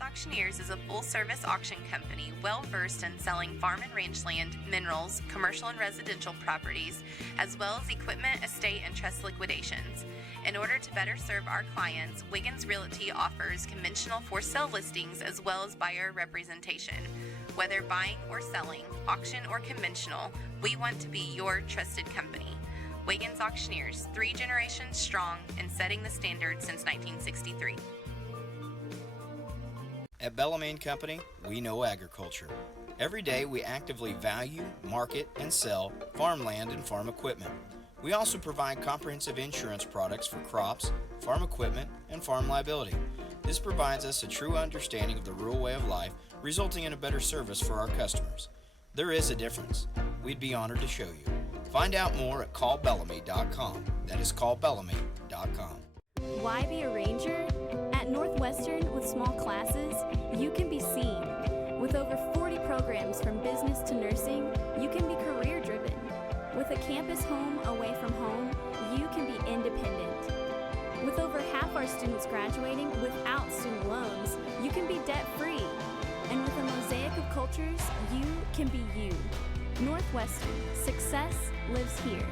Wiggins Auctioneers is a full-service auction company well-versed in selling farm and range land, minerals, commercial and residential properties, as well as equipment, estate, and trust liquidations. In order to better serve our clients, Wiggins Realty offers conventional for-sale listings as well as buyer representation. Whether buying or selling, auction or conventional, we want to be your trusted company. Wiggins Auctioneers, 3 generations strong and setting the standard since 1963. At Bellarmine Company, we know agriculture. Every day we actively value, market, and sell farmland and farm equipment. We also provide comprehensive insurance products for crops, farm equipment, and farm liability. This provides us a true understanding of the rural way of life, resulting in a better service for our customers. There is a difference. We'd be honored to show you. Find out more at callbellamy.com. That is callbellamy.com. Why be a ranger? At Northwestern, with small classes, you can be seen. With over 40 programs from business to nursing, you can be career-driven. With a campus home away from home, you can be independent. With over half our students graduating without student loans, you can be debt-free. And with a mosaic of cultures, you can be you. Northwestern, success lives here.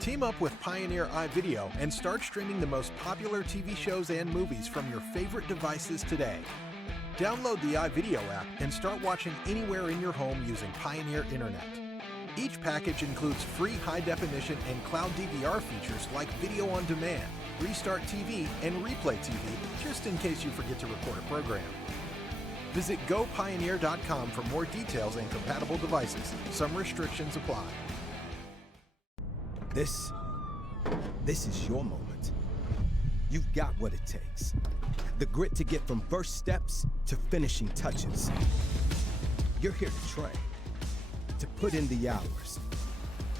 Team up with Pioneer iVideo and start streaming the most popular TV shows and movies from your favorite devices today. Download the iVideo app and start watching anywhere in your home using Pioneer Internet. Each package includes free high-definition and cloud DVR features like Video on Demand, Restart TV, and Replay TV, just in case you forget to record a program. Visit GoPioneer.com for more details and compatible devices. Some restrictions apply. This is your moment. You've got what it takes. The grit to get from first steps to finishing touches. You're here to train, to put in the hours.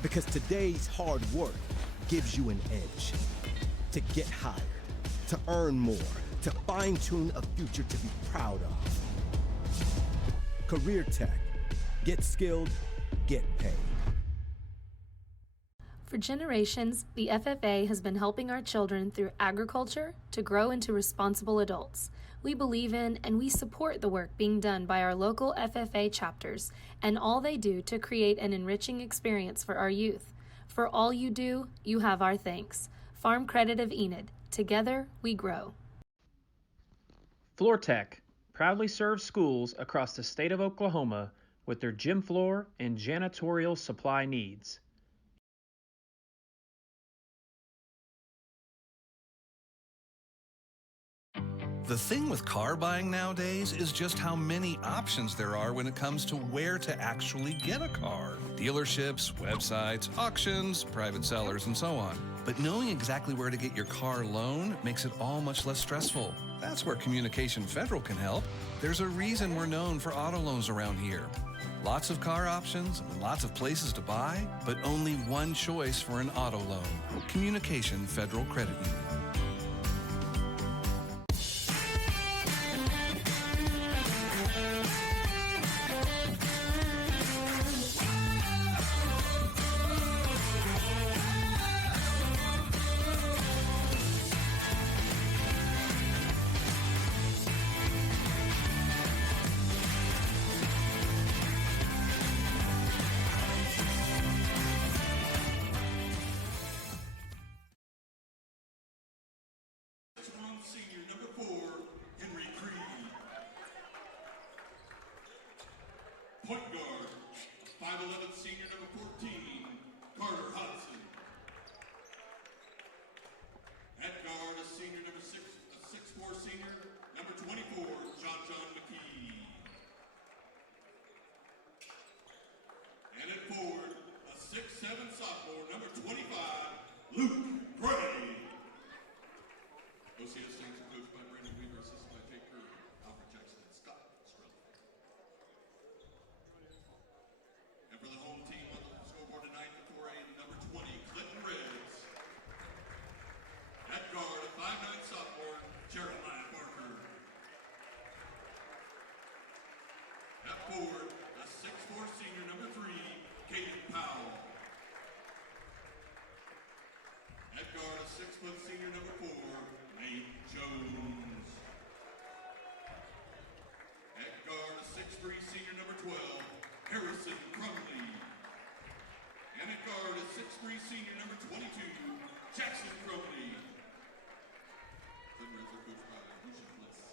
Because today's hard work gives you an edge. To get hired, to earn more, to fine-tune a future to be proud of. Career Tech. Get skilled, get paid. For generations, the FFA has been helping our children through agriculture to grow into responsible adults. We believe in and we support the work being done by our local FFA chapters and all they do to create an enriching experience for our youth. For all you do, you have our thanks. Farm Credit of Enid. Together, we grow. FloorTech proudly serves schools across the state of Oklahoma with their gym floor and janitorial supply needs. The thing with car buying nowadays is just how many options there are when it comes to where to actually get a car. Dealerships, websites, auctions, private sellers, and so on. But knowing exactly where to get your car loan makes it all much less stressful. That's where Communication Federal can help. There's a reason we're known for auto loans around here. Lots of car options and lots of places to buy, but only one choice for an auto loan. Communication Federal Credit Union. Senior number 4, Henry Creed. Point guard, 5'11" senior number 14, Carter Hudson. At guard, a senior number 6, a 6'4" senior number 24, John McKee. And at forward, a 6'7" sophomore number 25, Luke Gray. OCS teams are coached by Brandon Weaver, assisted by Jake Curry, Alfred Jackson, and Scott Strelly. And for the home team on the scoreboard tonight, the 4A number 20, Clinton Reds. At guard, a 5'9" sophomore, Jeremiah Barker. At forward, a 6'4" senior number 3, Caden Powell. guard, a 6-foot senior number 4, Nate Jones. At guard, a 6'3" senior number 12, Harrison Crumley. And at guard, a 6'3" senior number 22, Jackson Crumley. Clinton Reds are coached by Lucian Bliss.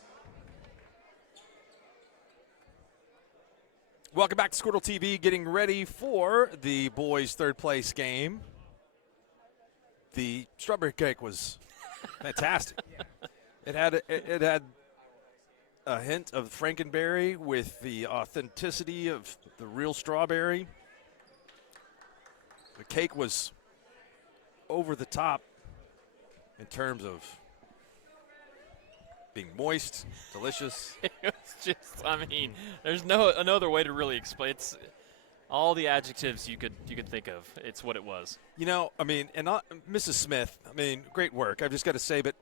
Welcome back to Squirtle TV, getting ready for the boys' third place game. The strawberry cake was fantastic. It had a hint of Frankenberry with the authenticity of the real strawberry. The cake was over the top in terms of being moist, delicious. It was just, I mean, there's no another way to really explain. It's all the adjectives you could think of. It's what it was. You know, I mean, and Mrs. Smith, I mean, great work. I've just got to say, but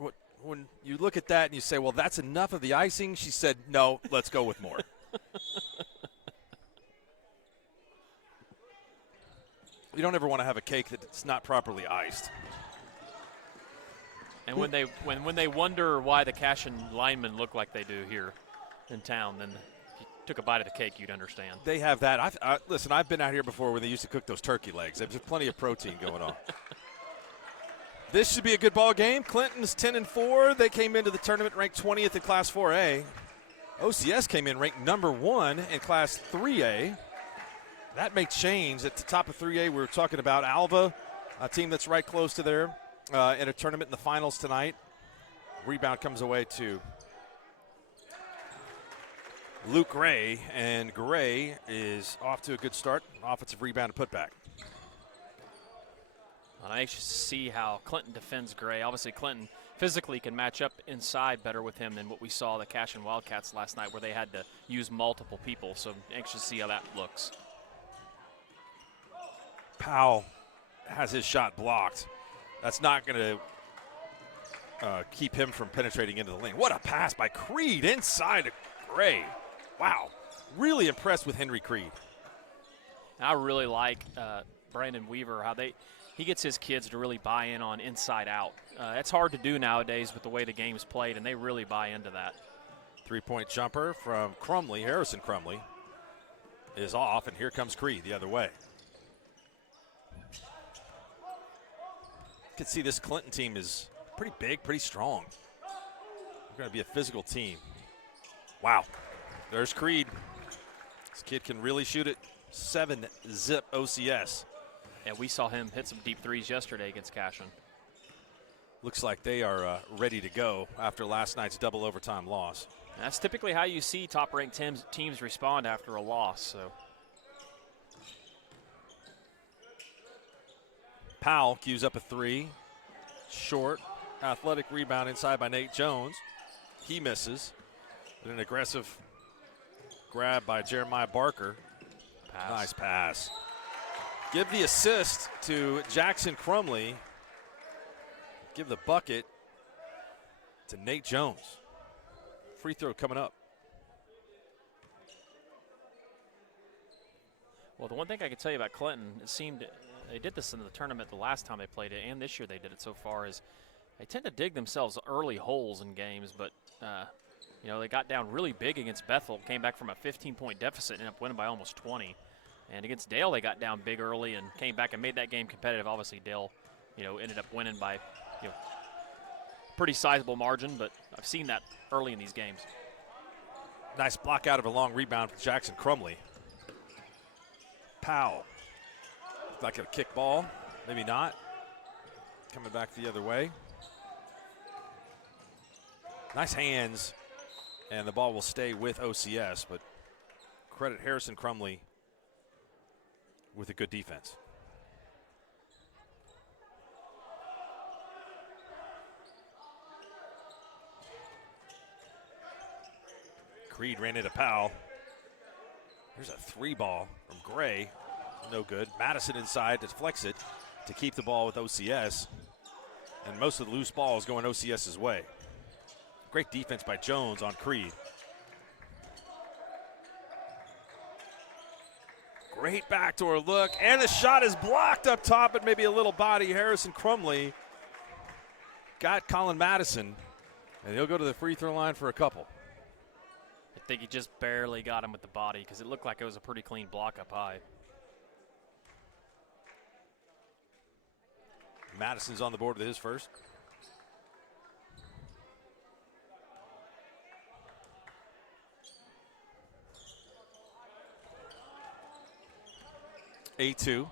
when you look at that and you say, well, that's enough of the icing, she said, no, let's go with more. You don't ever want to have a cake that's not properly iced. And when they wonder why the Cashion linemen look like they do here in town, then if you took a bite of the cake, you'd understand. They have that. Listen, I've been out here before when they used to cook those turkey legs. There's plenty of protein going on. This should be a good ball game. Clinton's 10-4. They came into the tournament ranked 20th in Class 4A. OCS came in ranked number 1 in Class 3A. That may change at the top of 3A. We were talking about Alva, a team that's right close to there. In a tournament in the finals tonight. Rebound comes away to Luke Gray, and Gray is off to a good start. Offensive rebound and putback. I'm anxious to see how Clinton defends Gray. Obviously, Clinton physically can match up inside better with him than what we saw the Cashion Wildcats last night, where they had to use multiple people. So I'm anxious to see how that looks. Powell has his shot blocked. That's not going to keep him from penetrating into the lane. What a pass by Creed inside of Gray. Wow. Really impressed with Henry Creed. I really like Brandon Weaver, how he gets his kids to really buy in on inside out. That's hard to do nowadays with the way the game's played, and they really buy into that. 3-point jumper from Crumley. Harrison Crumley is off, and here comes Creed the other way. You can see this Clinton team is pretty big, pretty strong. They're going to be a physical team. Wow. There's Creed. This kid can really shoot it. 7-zip OCS. And we saw him hit some deep threes yesterday against Cashion. Looks like they are ready to go after last night's double overtime loss. And that's typically how you see top-ranked teams respond after a loss. So Powell cues up a 3. Short. Athletic rebound inside by Nate Jones. He misses. But an aggressive grab by Jeremiah Barker. Pass. Nice pass. Give the assist to Jackson Crumley. Give the bucket to Nate Jones. Free throw coming up. Well, the one thing I can tell you about Clinton, it seemed they did this in the tournament the last time they played it, and this year they did it so far, is they tend to dig themselves early holes in games, but they got down really big against Bethel, came back from a 15-point deficit, and ended up winning by almost 20. And against Dale, they got down big early and came back and made that game competitive. Obviously, Dale, ended up winning by, pretty sizable margin, but I've seen that early in these games. Nice block out of a long rebound from Jackson Crumley. Powell. Like a kick ball, maybe not. Coming back the other way. Nice hands, and the ball will stay with OCS, but credit Harrison Crumley with a good defense. Creed ran into Powell. There's a 3 ball from Gray. No good. Madison inside to flex it to keep the ball with OCS. And most of the loose balls going OCS's way. Great defense by Jones on Creed. Great backdoor look, and the shot is blocked up top, but maybe a little body. Harrison Crumley got Colin Madison, and he'll go to the free throw line for a couple. I think he just barely got him with the body because it looked like it was a pretty clean block up high. Madison's on the board with his first. A2.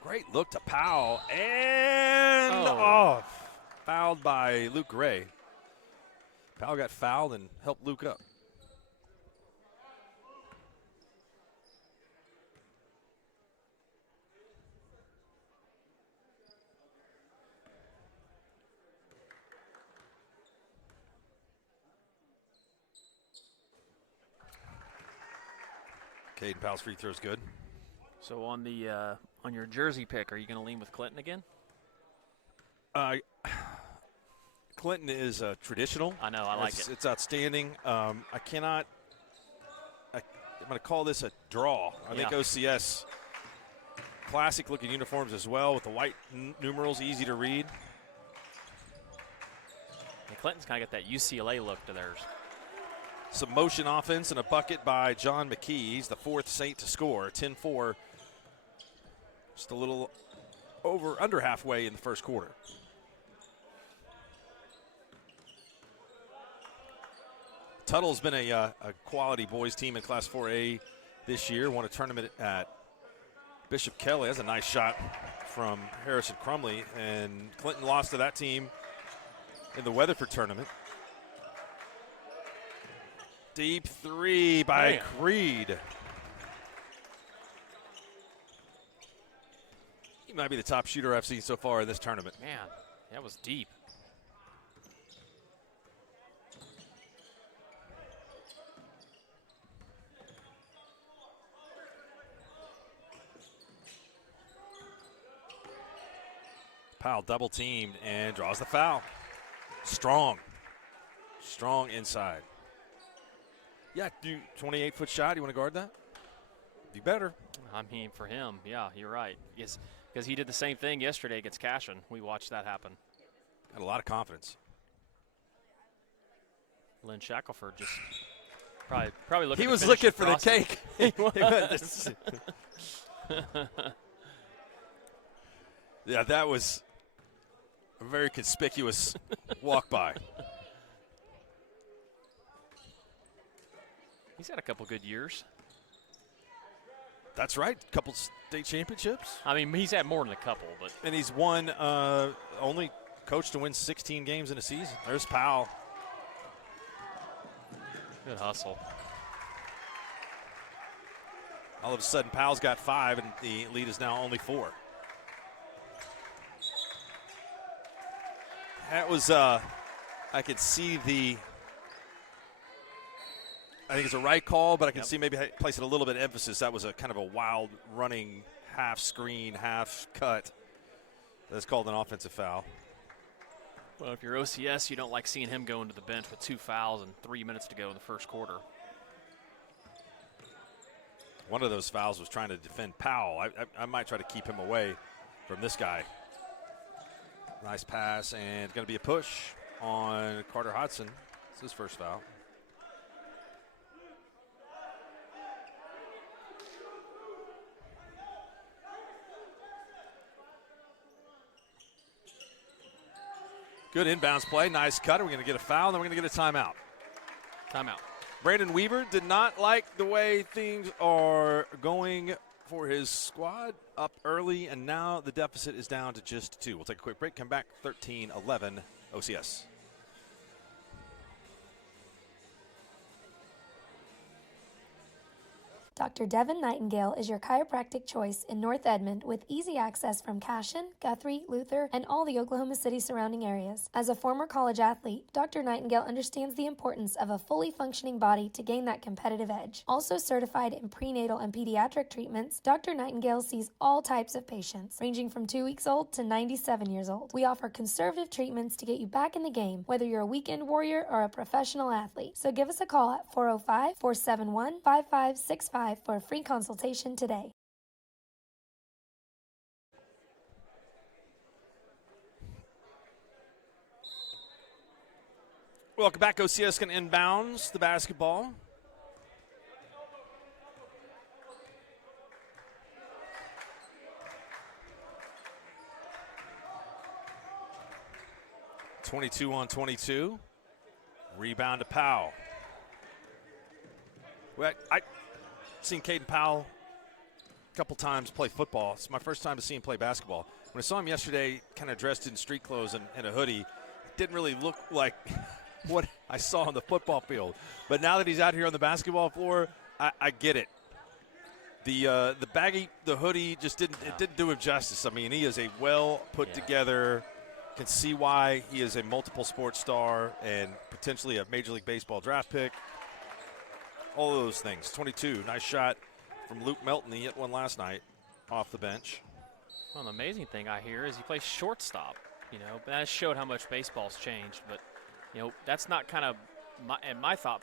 Great look to Powell. And off. Fouled by Luke Gray. Powell got fouled and helped Luke up. Caden Powell's free throw is good. So on the on your jersey pick, are you going to lean with Clinton again? Clinton is traditional. I know, I like it. It's outstanding. I'm going to call this a draw. I think OCS, classic looking uniforms as well with the white numerals, easy to read. And Clinton's kind of got that UCLA look to theirs. Some motion offense and a bucket by John McKee. He's the fourth Saint to score, 10-4. Just a little under halfway in the first quarter. Tuttle's been a quality boys team in Class 4A this year. Won a tournament at Bishop Kelly. That's a nice shot from Harrison Crumley. And Clinton lost to that team in the Weatherford tournament. Deep three by Creed. He might be the top shooter I've seen so far in this tournament. Man, that was deep. Powell double teamed and draws the foul. Strong inside. Yeah, 28-foot shot. You want to guard that? You better. I mean, for him, yeah, you're right. Yes, because he did the same thing yesterday against Cashin. We watched that happen. Got a lot of confidence. Lynn Shackelford just probably looking. He was looking for the cake. Yeah, that was a very conspicuous walk by. He's had a couple good years. That's right, couple state championships. I mean, he's had more than a couple, but and he's won only coach to win 16 games in a season. There's Powell. Good hustle. All of a sudden, Powell's got 5, and the lead is now only 4. That was, I could see I think it's a right call, but I can see maybe placing a little bit of emphasis. That was a kind of a wild running half screen, half cut. That's called an offensive foul. Well, if you're OCS, you don't like seeing him go into the bench with 2 fouls and 3 minutes to go in the first quarter. One of those fouls was trying to defend Powell. I might try to keep him away from this guy. Nice pass, and it's going to be a push on Carter Hodson. It's his first foul. Good inbounds play. Nice cut. We're going to get a foul, and then we're going to get a timeout. Timeout. Brandon Weaver did not like the way things are going for his squad. Up early, and now the deficit is down to just 2. We'll take a quick break. Come back 13-11 OCS. Dr. Devin Nightingale is your chiropractic choice in North Edmond with easy access from Cashin, Guthrie, Luther, and all the Oklahoma City surrounding areas. As a former college athlete, Dr. Nightingale understands the importance of a fully functioning body to gain that competitive edge. Also certified in prenatal and pediatric treatments, Dr. Nightingale sees all types of patients, ranging from 2 weeks old to 97 years old. We offer conservative treatments to get you back in the game, whether you're a weekend warrior or a professional athlete. So give us a call at 405-471-5565 for a free consultation today. Welcome back. OCS can inbounds the basketball. (22-on-22). Rebound to Powell. Well, I've seen Caden Powell a couple times play football. It's my first time to see him play basketball. When I saw him yesterday, kind of dressed in street clothes and a hoodie, it didn't really look like what I saw on the football field. But now that he's out here on the basketball floor, I get it. The baggy, the hoodie just didn't do him justice. I mean, he is a well put together. Can see why he is a multiple sports star and potentially a Major League Baseball draft pick. All of those things. 22, nice shot from Luke Melton. He hit one last night off the bench. Well, the amazing thing I hear is he plays shortstop. You know, that showed how much baseball's changed. But, you know, that's not kind of my thought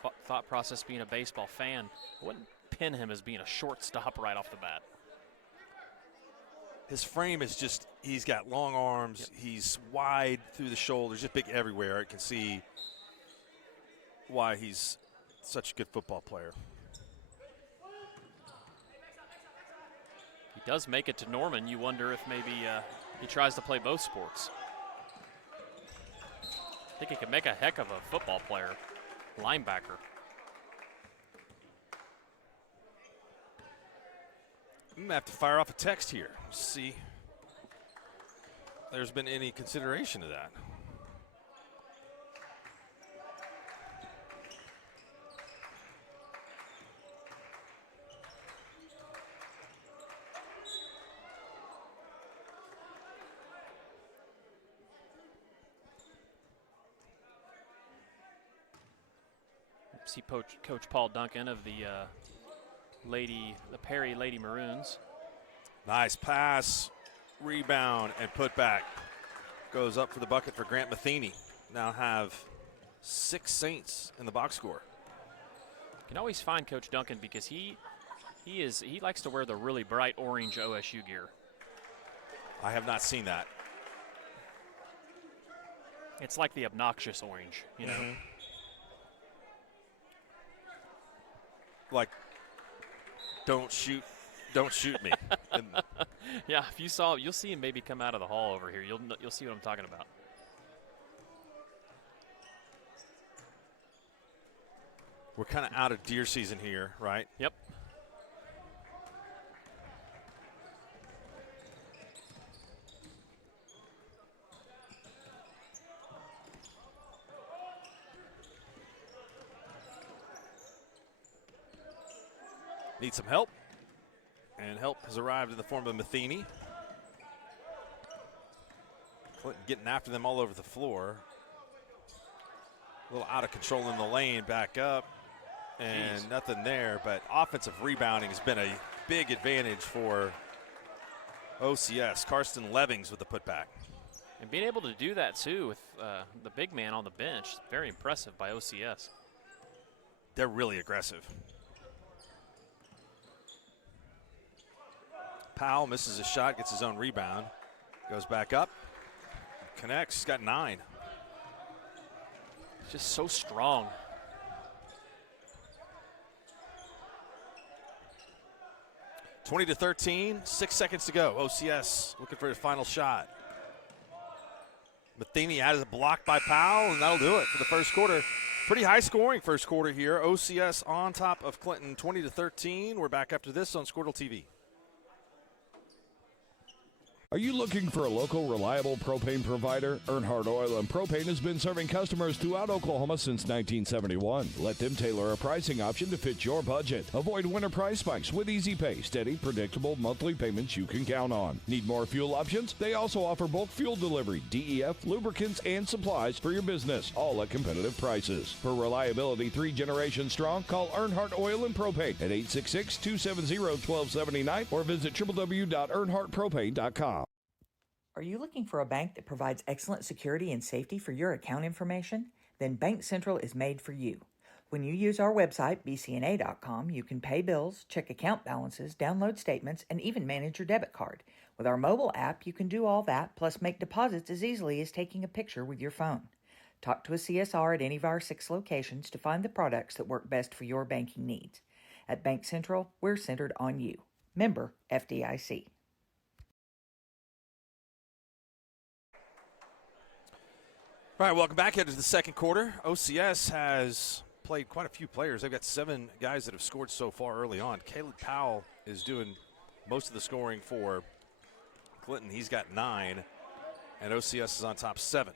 process being a baseball fan. I wouldn't pin him as being a shortstop right off the bat. His frame is just, he's got long arms. Yep. He's wide through the shoulders, just big everywhere. I can see why he's such a good football player. He does make it to Norman. You wonder if maybe he tries to play both sports. I think he could make a heck of a football player, linebacker. I'm going to have to fire off a text here. See if there's been any consideration of that. See Coach Paul Duncan of the Perry Lady Maroons. Nice pass, rebound, and put back. Goes up for the bucket for Grant Matheny. Now have 6 Saints in the box score. You can always find Coach Duncan because he likes to wear the really bright orange OSU gear. I have not seen that. It's like the obnoxious orange, you know. Mm-hmm. Like, don't shoot me. Yeah, if you'll see him maybe come out of the hall over here. You'll see what I'm talking about. We're kind of out of deer season here, right? Yep. Need some help. And help has arrived in the form of Matheny. Clinton getting after them all over the floor. A little out of control in the lane, back up. And nothing there, but offensive rebounding has been a big advantage for OCS. Karsten Levings with the putback. And being able to do that, too, with the big man on the bench, very impressive by OCS. They're really aggressive. Powell misses a shot, gets his own rebound. Goes back up, connects, he's got 9. Just so strong. (20-13), 6 seconds to go. OCS looking for his final shot. Matheny has a block by Powell, and that'll do it for the first quarter. Pretty high scoring first quarter here. OCS on top of Clinton, 20-13. We're back after this on Squirtle TV. Are you looking for a local, reliable propane provider? Earnhardt Oil and Propane has been serving customers throughout Oklahoma since 1971. Let them tailor a pricing option to fit your budget. Avoid winter price spikes with easy pay, steady, predictable monthly payments you can count on. Need more fuel options? They also offer bulk fuel delivery, DEF, lubricants, and supplies for your business, all at competitive prices. For reliability 3 generations strong, call Earnhardt Oil and Propane at 866-270-1279 or visit www.earnhardtpropane.com. Are you looking for a bank that provides excellent security and safety for your account information? Then Bank Central is made for you. When you use our website, bcna.com, you can pay bills, check account balances, download statements, and even manage your debit card. With our mobile app, you can do all that, plus make deposits as easily as taking a picture with your phone. Talk to a CSR at any of our 6 locations to find the products that work best for your banking needs. At Bank Central, we're centered on you. Member FDIC. All right, welcome back into the second quarter. OCS has played quite a few players. They've got 7 guys that have scored so far early on. Caleb Powell is doing most of the scoring for Clinton. He's got 9, and OCS is on top 7.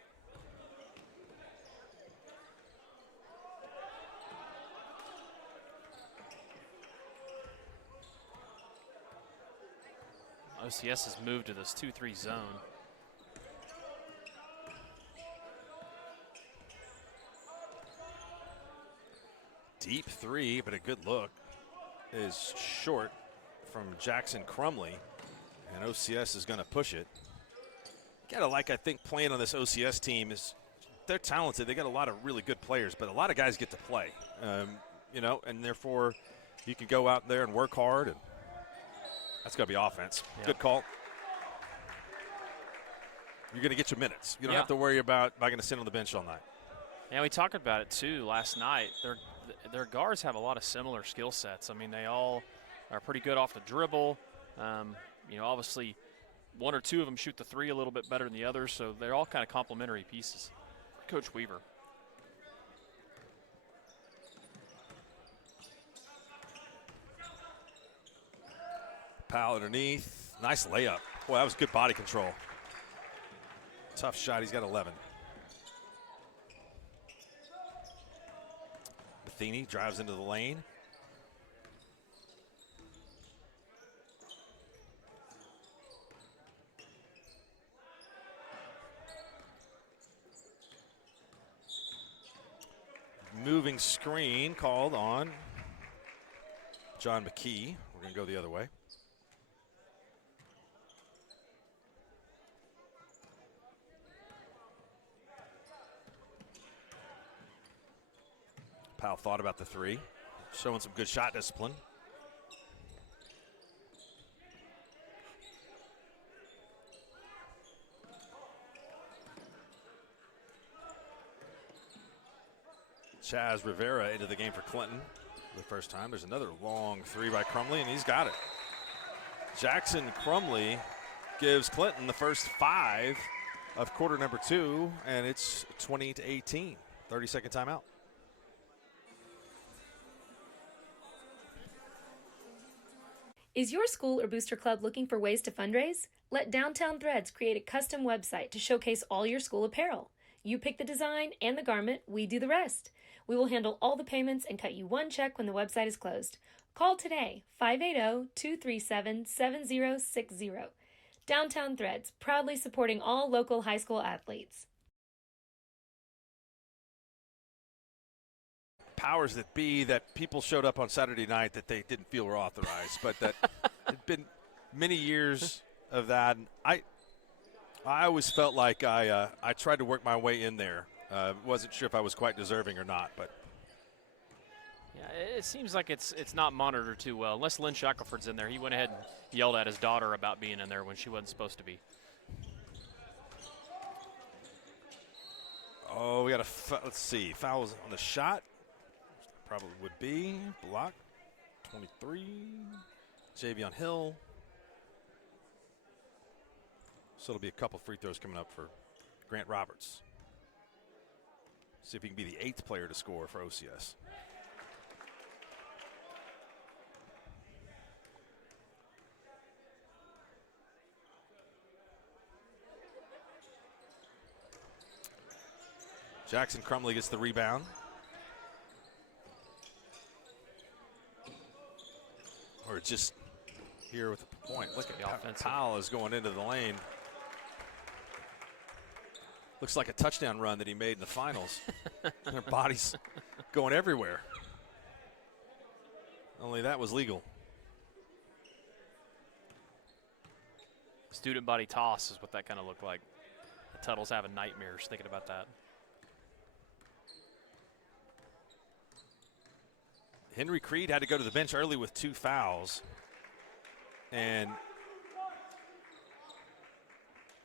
OCS has moved to this 2-3 zone. Deep 3, but a good look is short from Jackson Crumley, and OCS is going to push it. Gotta like, I think, playing on this OCS team is they're talented. They got a lot of really good players, but a lot of guys get to play, you know, and therefore you can go out there and work hard, and that's going to be offense. Yeah. Good call. You're going to get your minutes. You don't have to worry about, am I going to sit on the bench all night? Yeah, we talked about it too last night. Their guards have a lot of similar skill sets. I mean, they all are pretty good off the dribble. You know, obviously, 1 or 2 of them shoot the 3 a little bit better than the others, so they're all kind of complementary pieces. Coach Weaver. Powell underneath. Nice layup. Boy, that was good body control. Tough shot. He's got 11. Matheny drives into the lane. Moving screen called on John McKee. We're going to go the other way. Powell thought about the 3, showing some good shot discipline. Chaz Rivera into the game for Clinton for the first time. There's another long 3 by Crumley, and he's got it. Jackson Crumley gives Clinton the first 5 of quarter number 2, and it's 20-18. 30-second timeout. Is your school or booster club looking for ways to fundraise? Let Downtown Threads create a custom website to showcase all your school apparel. You pick the design and the garment, we do the rest. We will handle all the payments and cut you one check when the website is closed. Call today, 580-237-7060. Downtown Threads, proudly supporting all local high school athletes. Powers that be that people showed up on Saturday night that they didn't feel were authorized, but that had been many years of that. And I always felt like I tried to work my way in there. Wasn't sure if I was quite deserving or not, but yeah, it seems like it's not monitored too well. Unless Lynn Shackelford's in there, he went ahead and yelled at his daughter about being in there when she wasn't supposed to be. Oh, we got let's see, fouls on the shot. Probably would be block. 23, Javion Hill. So it'll be a couple free throws coming up for Grant Roberts. See if he can be the 8th player to score for OCS. Jackson Crumley gets the rebound. Or just here with the point. Look at Powell is going into the lane. Looks like a touchdown run that he made in the finals. Their body's going everywhere. Only that was legal. Student body toss is what that kind of looked like. The Tuttle's having nightmares thinking about that. Henry Creed had to go to the bench early with 2 fouls. And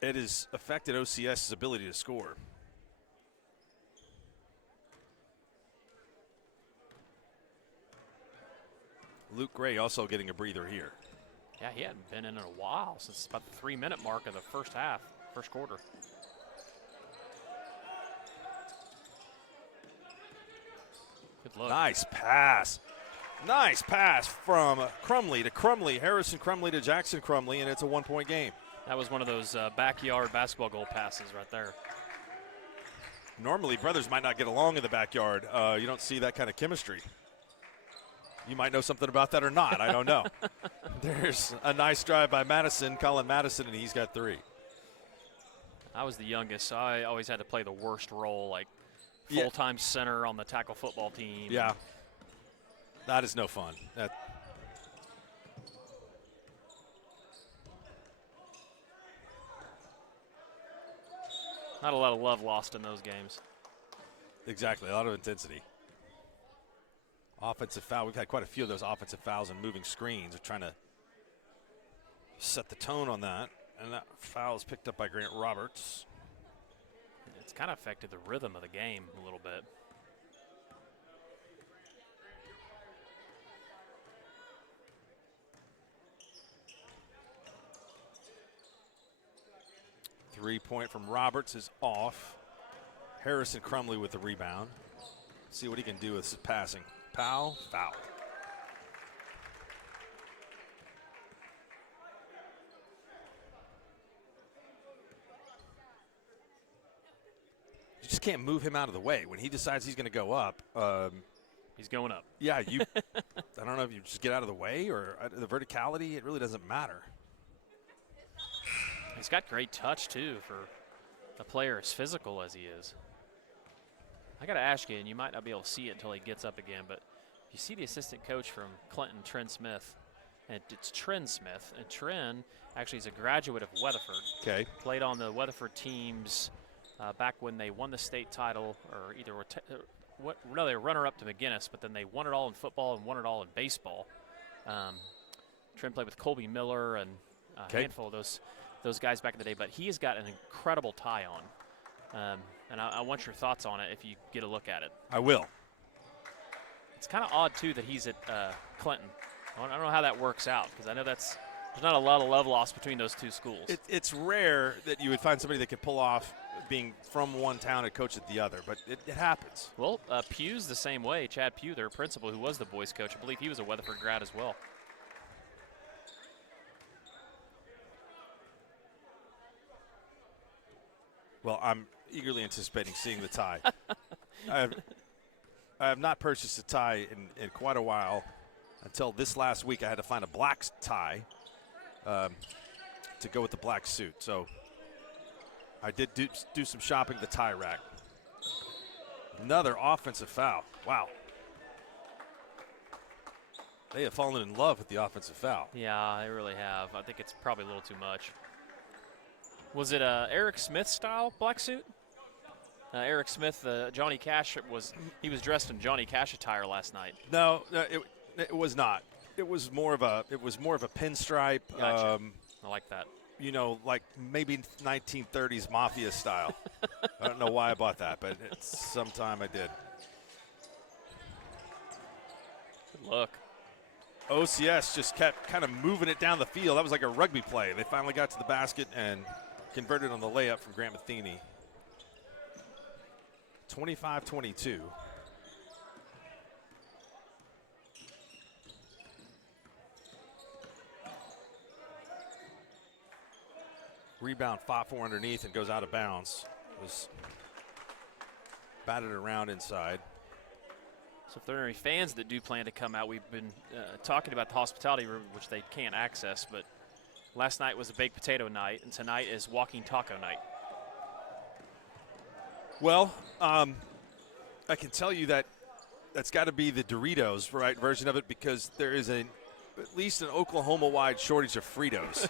it has affected OCS's ability to score. Luke Gray also getting a breather here. Yeah, he hadn't been in a while, since about the 3-minute mark of the first quarter. Good look. Nice pass. Nice pass from Crumley to Crumley, Harrison Crumley to Jackson Crumley, and it's a 1-point game. That was one of those backyard basketball goal passes right there. Normally, brothers might not get along in the backyard. You don't see that kind of chemistry. You might know something about that or not. I don't know. There's a nice drive by Madison, Colin Madison, and he's got 3. I was the youngest, so I always had to play the worst role, like full-time center on the tackle football team. Yeah. That is no fun. Not a lot of love lost in those games. Exactly, a lot of intensity. Offensive foul. We've had quite a few of those offensive fouls and moving screens. We're trying to set the tone on that. And that foul is picked up by Grant Roberts. It's kind of affected the rhythm of the game a little bit. Three-point from Roberts is off. Harrison Crumley with the rebound. See what he can do with his passing. Foul. You just can't move him out of the way. When he decides he's going to go up. He's going up. Yeah, I don't know if you just get out of the way or the verticality. It really doesn't matter. He's got great touch, too, for a player as physical as he is. I got to ask you, and you might not be able to see it until he gets up again, but you see the assistant coach from Clinton, Tren Smith, and it's Tren Smith. And Tren actually is a graduate of Weatherford. Okay. Played on the Weatherford teams back when they won the state title, or either they were runner-up to McGinnis, but then they won it all in football and won it all in baseball. Tren played with Colby Miller and a handful of those guys back in the day, but he has got an incredible tie on. And I want your thoughts on it if you get a look at it. I will. It's kind of odd, too, that he's at Clinton. I don't know how that works out, because I know there's not a lot of love lost between those two schools. It's rare that you would find somebody that could pull off being from one town and coach at the other, but it happens. Well, Pugh's the same way. Chad Pugh, their principal, who was the boys coach, I believe he was a Weatherford grad as well. Well, I'm eagerly anticipating seeing the tie. I have not purchased a tie in quite a while. Until this last week, I had to find a black tie to go with the black suit. So I did do some shopping at the tie rack. Another offensive foul. Wow. They have fallen in love with the offensive foul. Yeah, they really have. I think it's probably a little too much. Was it Eric Smith style black suit? Eric Smith, Johnny Cash was dressed in Johnny Cash attire last night. No, it was not. It was more of a pinstripe. Gotcha. I like that. You know, like maybe 1930s mafia style. I don't know why I bought that, but sometime I did. Good look. OCS just kept kind of moving it down the field. That was like a rugby play. They finally got to the basket and converted on the layup from Grant Matheny. 25-22. Rebound fought for underneath and goes out of bounds. It was batted around inside. So if there are any fans that do plan to come out, we've been talking about the hospitality room, which they can't access, but last night was a baked potato night, and tonight is walking taco night. Well, I can tell you that's got to be the Doritos version of it, because there is at least an Oklahoma-wide shortage of Fritos.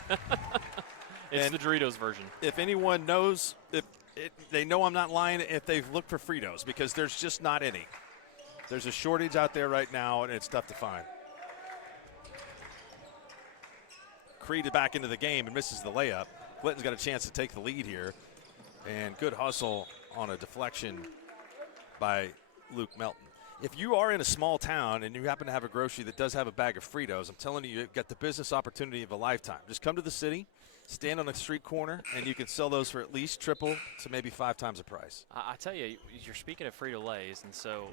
It's the Doritos version. If anyone knows, they know I'm not lying if they've looked for Fritos, because there's just not any. There's a shortage out there right now, and it's tough to find. Creed back into the game and misses the layup. Clinton's got a chance to take the lead here. And good hustle on a deflection by Luke Melton. If you are in a small town and you happen to have a grocery that does have a bag of Fritos, I'm telling you, you've got the business opportunity of a lifetime. Just come to the city, stand on a street corner, and you can sell those for at least triple to maybe 5 times the price. I tell you, you're speaking of Frito-Lays, and so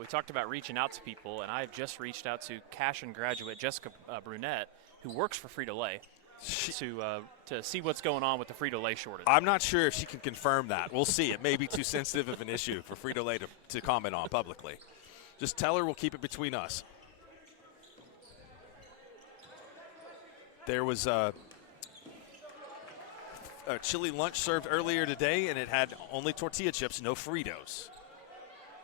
we talked about reaching out to people, and I've just reached out to Cashin graduate Jessica Brunette, who works for Frito-Lay, to see what's going on with the Frito-Lay shortage. I'm not sure if she can confirm that. We'll see. It may be too sensitive of an issue for Frito-Lay to comment on publicly. Just tell her we'll keep it between us. There was a chili lunch served earlier today, and it had only tortilla chips, no Fritos.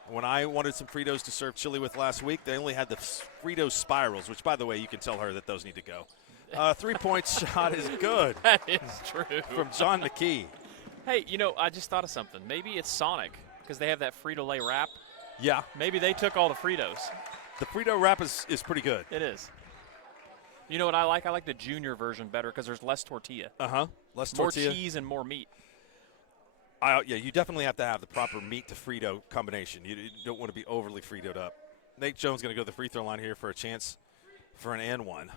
When I wanted some Fritos to serve chili with last week, they only had the Frito spirals, which, by the way, you can tell her that those need to go. 3-point shot is good. That is true. From John McKee. Hey, I just thought of something. Maybe it's Sonic because they have that Frito-Lay wrap. Yeah. Maybe they took all the Fritos. The Frito wrap is pretty good. It is. You know what I like? I like the junior version better because there's less tortilla. Less tortilla. More cheese and more meat. Yeah, you definitely have to have the proper meat to Frito combination. You don't want to be overly Fritoed up. Nate Jones going to go to the free throw line here for a chance for an and one.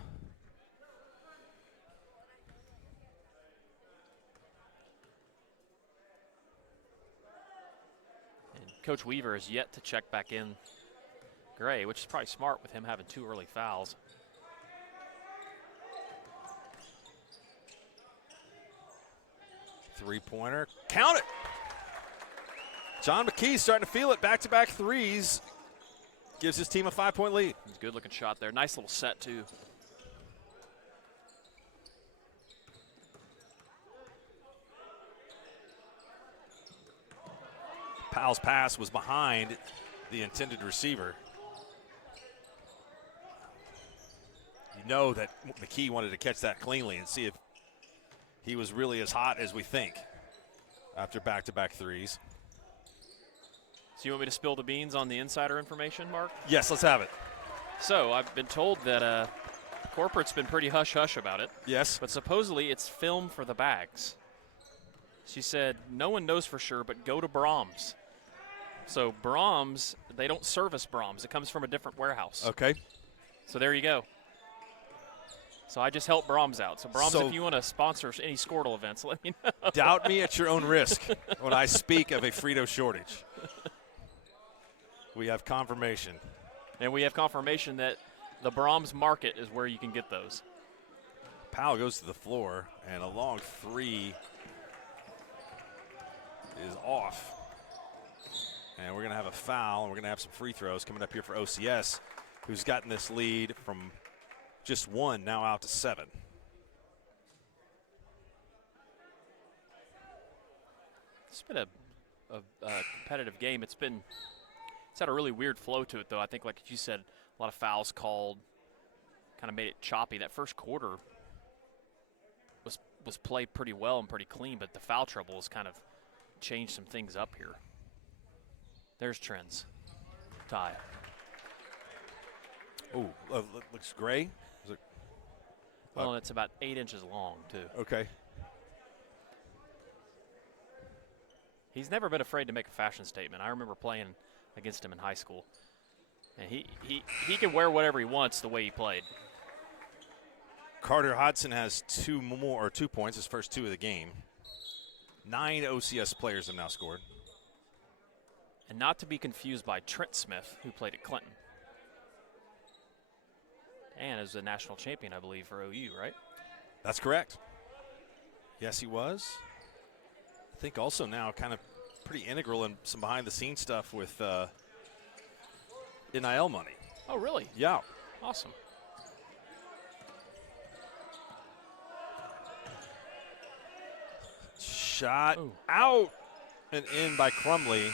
Coach Weaver is yet to check back in Gray, which is probably smart with him having 2 early fouls. Three-pointer. Count it! John McKee starting to feel it. Back-to-back threes. Gives his team a 5-point lead. It's a good-looking shot there. Nice little set, too. Powell's pass was behind the intended receiver. You know that McKee wanted to catch that cleanly and see if he was really as hot as we think after back-to-back threes. So you want me to spill the beans on the insider information, Mark? Yes, let's have it. So I've been told that corporate's been pretty hush-hush about it. Yes. But supposedly it's film for the bags. She said, no one knows for sure, but go to Brahms. So Brahms, they don't service Brahms. It comes from a different warehouse. Okay. So there you go. So I just helped Brahms out. So Brahms, if you want to sponsor any Squirtle events, let me know. Doubt me at your own risk when I speak of a Frito shortage. We have confirmation. And we have confirmation that the Brahms market is where you can get those. Powell goes to the floor, and a long three is off. And we're going to have a foul, and we're going to have some free throws coming up here for OCS, who's gotten this lead from just 1, now out to 7. It's been a competitive game. It's had a really weird flow to it, though. I think, like you said, a lot of fouls called, kind of made it choppy. That first quarter was played pretty well and pretty clean, but the foul trouble has kind of changed some things up here. There's Trends. Tie. Oh, looks gray. Well, it's about 8 inches long, too. Okay. He's never been afraid to make a fashion statement. I remember playing against him in high school. And he can wear whatever he wants the way he played. Carter Hodson has 2 points, his first 2 of the game. 9 OCS players have now scored. And not to be confused by Trent Smith, who played at Clinton. And is a national champion, I believe, for OU, right? That's correct. Yes, he was. I think also now kind of pretty integral in some behind-the-scenes stuff with NIL money. Oh, really? Yeah. Awesome. Shot out and in by Crumley.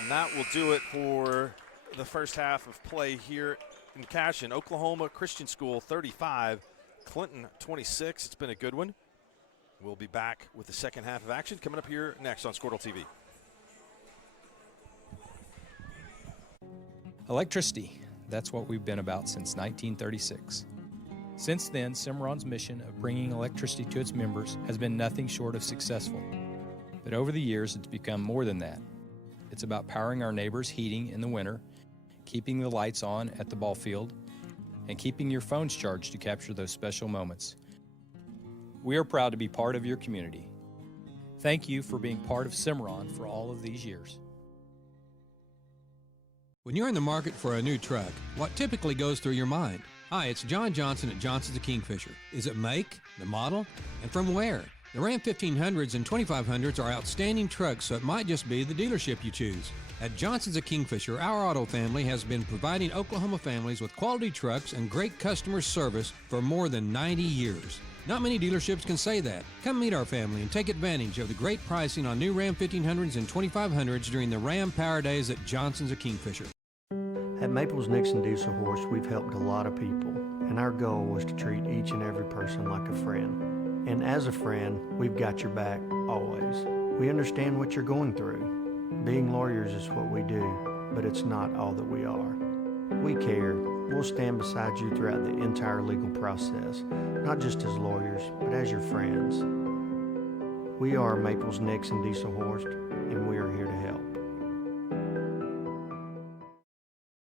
And that will do it for the first half of play here in Cashin. Oklahoma Christian School 35, Clinton 26. It's been a good one. We'll be back with the second half of action coming up here next on Squirtle TV. Electricity, that's what we've been about since 1936. Since then, Cimarron's mission of bringing electricity to its members has been nothing short of successful. But over the years, it's become more than that. It's about powering our neighbors' heating in the winter keeping the lights on at the ball field, and keeping your phones charged to capture those special moments. We are proud to be part of your community. Thank you for being part of Cimarron for all of these years. When you're in the market for a new truck, what typically goes through your mind? Hi, it's John Johnson at Johnson's of Kingfisher. Is it make, the model, and from where? The Ram 1500s and 2500s are outstanding trucks, so it might just be the dealership you choose. At Johnson's of Kingfisher, our auto family has been providing Oklahoma families with quality trucks and great customer service for more than 90 years. Not many dealerships can say that. Come meet our family and take advantage of the great pricing on new Ram 1500s and 2500s during the Ram Power Days at Johnson's of Kingfisher. At Maples Nixon Diesel Horse, we've helped a lot of people, and our goal was to treat each and every person like a friend. And as a friend, we've got your back, always. We understand what you're going through. Being lawyers is what we do, but it's not all that we are. We care. We'll stand beside you throughout the entire legal process, not just as lawyers, but as your friends. We are Maples Nixon Diesel Horse, and we are here to help.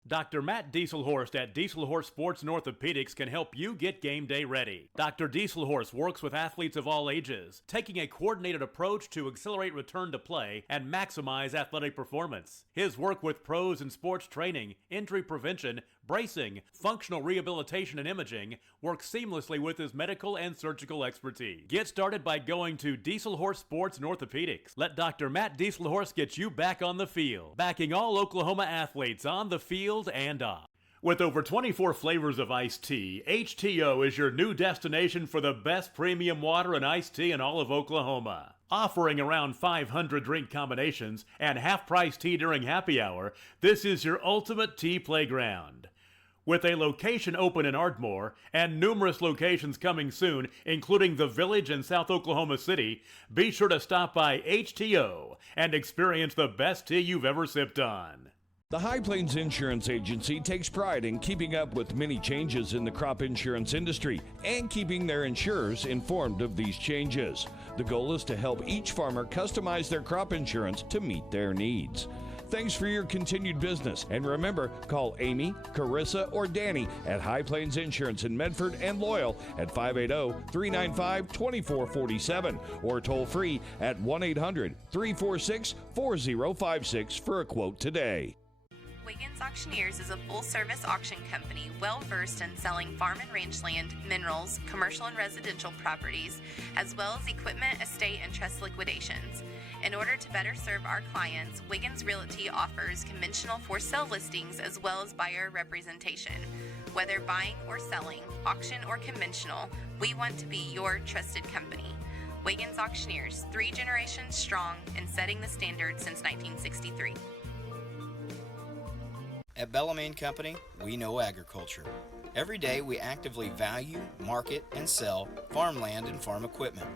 Dr. Matt Dieselhorst at Dieselhorst Sports and Orthopedics can help you get game day ready. Dr. Dieselhorst works with athletes of all ages, taking a coordinated approach to accelerate return to play and maximize athletic performance. His work with pros in sports training, injury prevention, bracing, functional rehabilitation, and imaging works seamlessly with his medical and surgical expertise. Get started by going to Dieselhorst Sports and Orthopedics. Let Dr. Matt Dieselhorst get you back on the field, backing all Oklahoma athletes on the field and off. With over 24 flavors of iced tea, HTO is your new destination for the best premium water and iced tea in all of Oklahoma. Offering around 500 drink combinations and half-price tea during happy hour, this is your ultimate tea playground. With a location open in Ardmore and numerous locations coming soon, including the Village in South Oklahoma City, be sure to stop by HTO and experience the best tea you've ever sipped on. The High Plains Insurance Agency takes pride in keeping up with many changes in the crop insurance industry and keeping their insurers informed of these changes. The goal is to help each farmer customize their crop insurance to meet their needs. Thanks for your continued business, and remember, call Amy, Carissa, or Danny at High Plains Insurance in Medford and Loyal at 580-395-2447 or toll free at 1-800-346-4056 for a quote today. Wiggins Auctioneers is a full-service auction company well-versed in selling farm and rangeland, minerals, commercial and residential properties, as well as equipment, estate, and trust liquidations. In order to better serve our clients, Wiggins Realty offers conventional for-sale listings as well as buyer representation. Whether buying or selling, auction or conventional, we want to be your trusted company. Wiggins Auctioneers, 3 generations strong and setting the standard since 1963. At Bellarmine Company, we know agriculture. Every day we actively value, market, and sell farmland and farm equipment.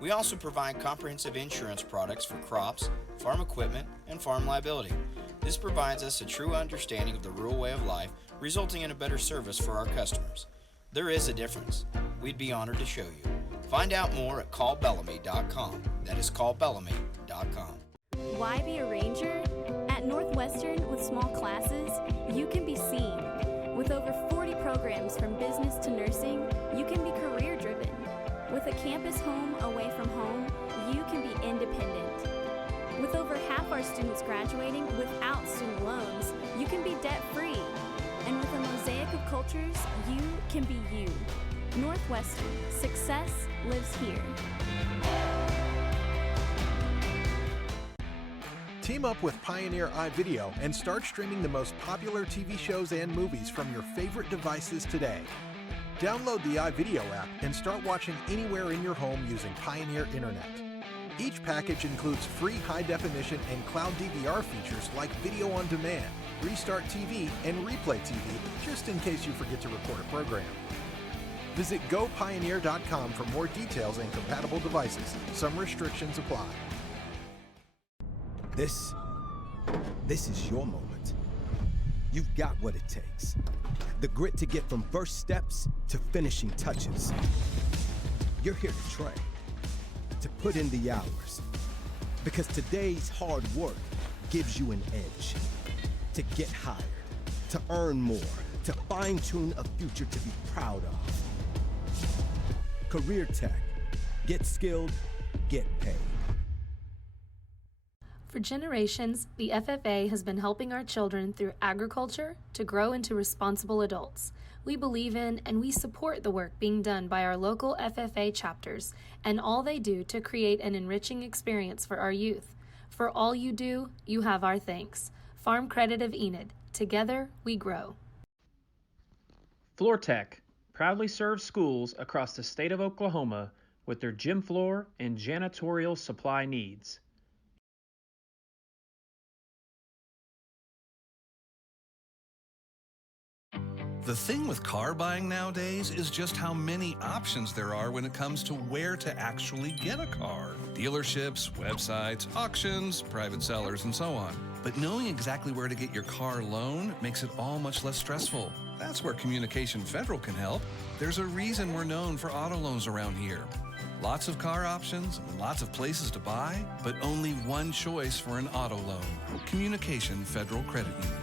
We also provide comprehensive insurance products for crops, farm equipment, and farm liability. This provides us a true understanding of the rural way of life, resulting in a better service for our customers. There is a difference. We'd be honored to show you. Find out more at callbellamy.com. That is callbellamy.com. Why be a ranger? At Northwestern, with small classes, you can be seen. With over 40 programs from business to nursing, you can be career-driven. With a campus home away from home, you can be independent. With over half our students graduating without student loans, you can be debt-free. And with a mosaic of cultures, you can be you. Northwestern, success lives here. Team up with Pioneer iVideo and start streaming the most popular TV shows and movies from your favorite devices today. Download the iVideo app and start watching anywhere in your home using Pioneer Internet. Each package includes free high-definition and cloud DVR features like Video on Demand, Restart TV, and Replay TV, just in case you forget to record a program. Visit GoPioneer.com for more details and compatible devices. Some restrictions apply. This is your moment. You've got what it takes. The grit to get from first steps to finishing touches. You're here to train, to put in the hours. Because today's hard work gives you an edge. To get hired, to earn more, to fine-tune a future to be proud of. Career Tech. Get skilled, get paid. For generations, the FFA has been helping our children through agriculture to grow into responsible adults. We believe in and we support the work being done by our local FFA chapters and all they do to create an enriching experience for our youth. For all you do, you have our thanks. Farm Credit of Enid. Together, we grow. FloorTech proudly serves schools across the state of Oklahoma with their gym floor and janitorial supply needs. The thing with car buying nowadays is just how many options there are when it comes to where to actually get a car. Dealerships, websites, auctions, private sellers, and so on. But knowing exactly where to get your car loan makes it all much less stressful. That's where Communication Federal can help. There's a reason we're known for auto loans around here. Lots of car options, lots of places to buy, but only one choice for an auto loan. Communication Federal Credit Union.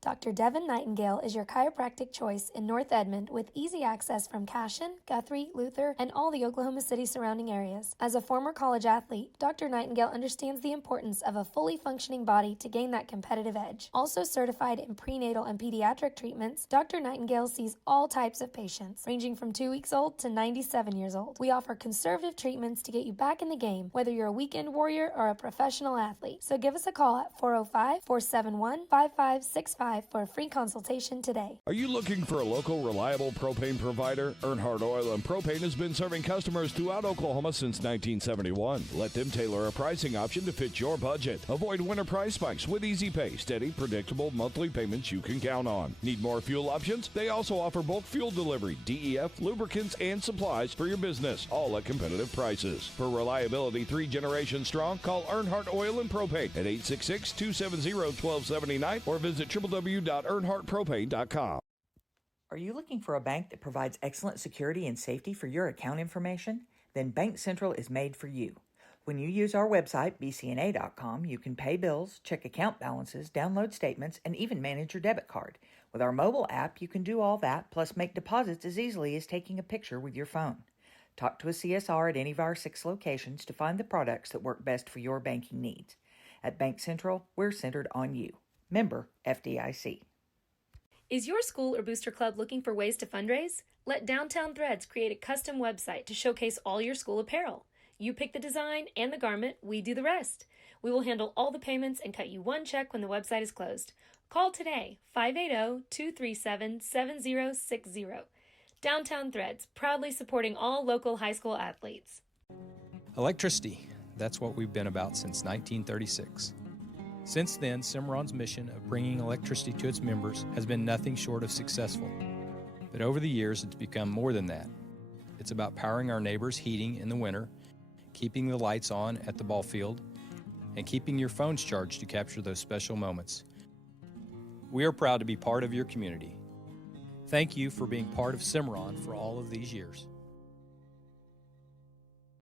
Dr. Devin Nightingale is your chiropractic choice in North Edmond with easy access from Cashion, Guthrie, Luther, and all the Oklahoma City surrounding areas. As a former college athlete, Dr. Nightingale understands the importance of a fully functioning body to gain that competitive edge. Also certified in prenatal and pediatric treatments, Dr. Nightingale sees all types of patients, ranging from 2 weeks old to 97 years old. We offer conservative treatments to get you back in the game, whether you're a weekend warrior or a professional athlete. So give us a call at 405-471-5565 for a free consultation today. Are you looking for a local, reliable propane provider? Earnhardt Oil and Propane has been serving customers throughout Oklahoma since 1971. Let them tailor a pricing option to fit your budget. Avoid winter price spikes with easy pay, steady, predictable monthly payments you can count on. Need more fuel options? They also offer bulk fuel delivery, DEF, lubricants, and supplies for your business, all at competitive prices. For reliability 3 generations strong, call Earnhardt Oil and Propane at 866-270-1279 or visit www.earnhardtpropane.com. Are you looking for a bank that provides excellent security and safety for your account information? Then Bank Central is made for you. When you use our website, bcna.com, you can pay bills, check account balances, download statements, and even manage your debit card. With our mobile app, you can do all that, plus make deposits as easily as taking a picture with your phone. Talk to a CSR at any of our 6 locations to find the products that work best for your banking needs. At Bank Central, we're centered on you. Member FDIC. Is your school or booster club looking for ways to fundraise? Let Downtown Threads create a custom website to showcase all your school apparel. You pick the design and the garment, we do the rest. We will handle all the payments and cut you one check when the website is closed. Call today, 580-237-7060. Downtown Threads, proudly supporting all local high school athletes. Electricity, that's what we've been about since 1936. Since then, Cimarron's mission of bringing electricity to its members has been nothing short of successful. But over the years, it's become more than that. It's about powering our neighbors' heating in the winter, keeping the lights on at the ball field, and keeping your phones charged to capture those special moments. We are proud to be part of your community. Thank you for being part of Cimarron for all of these years.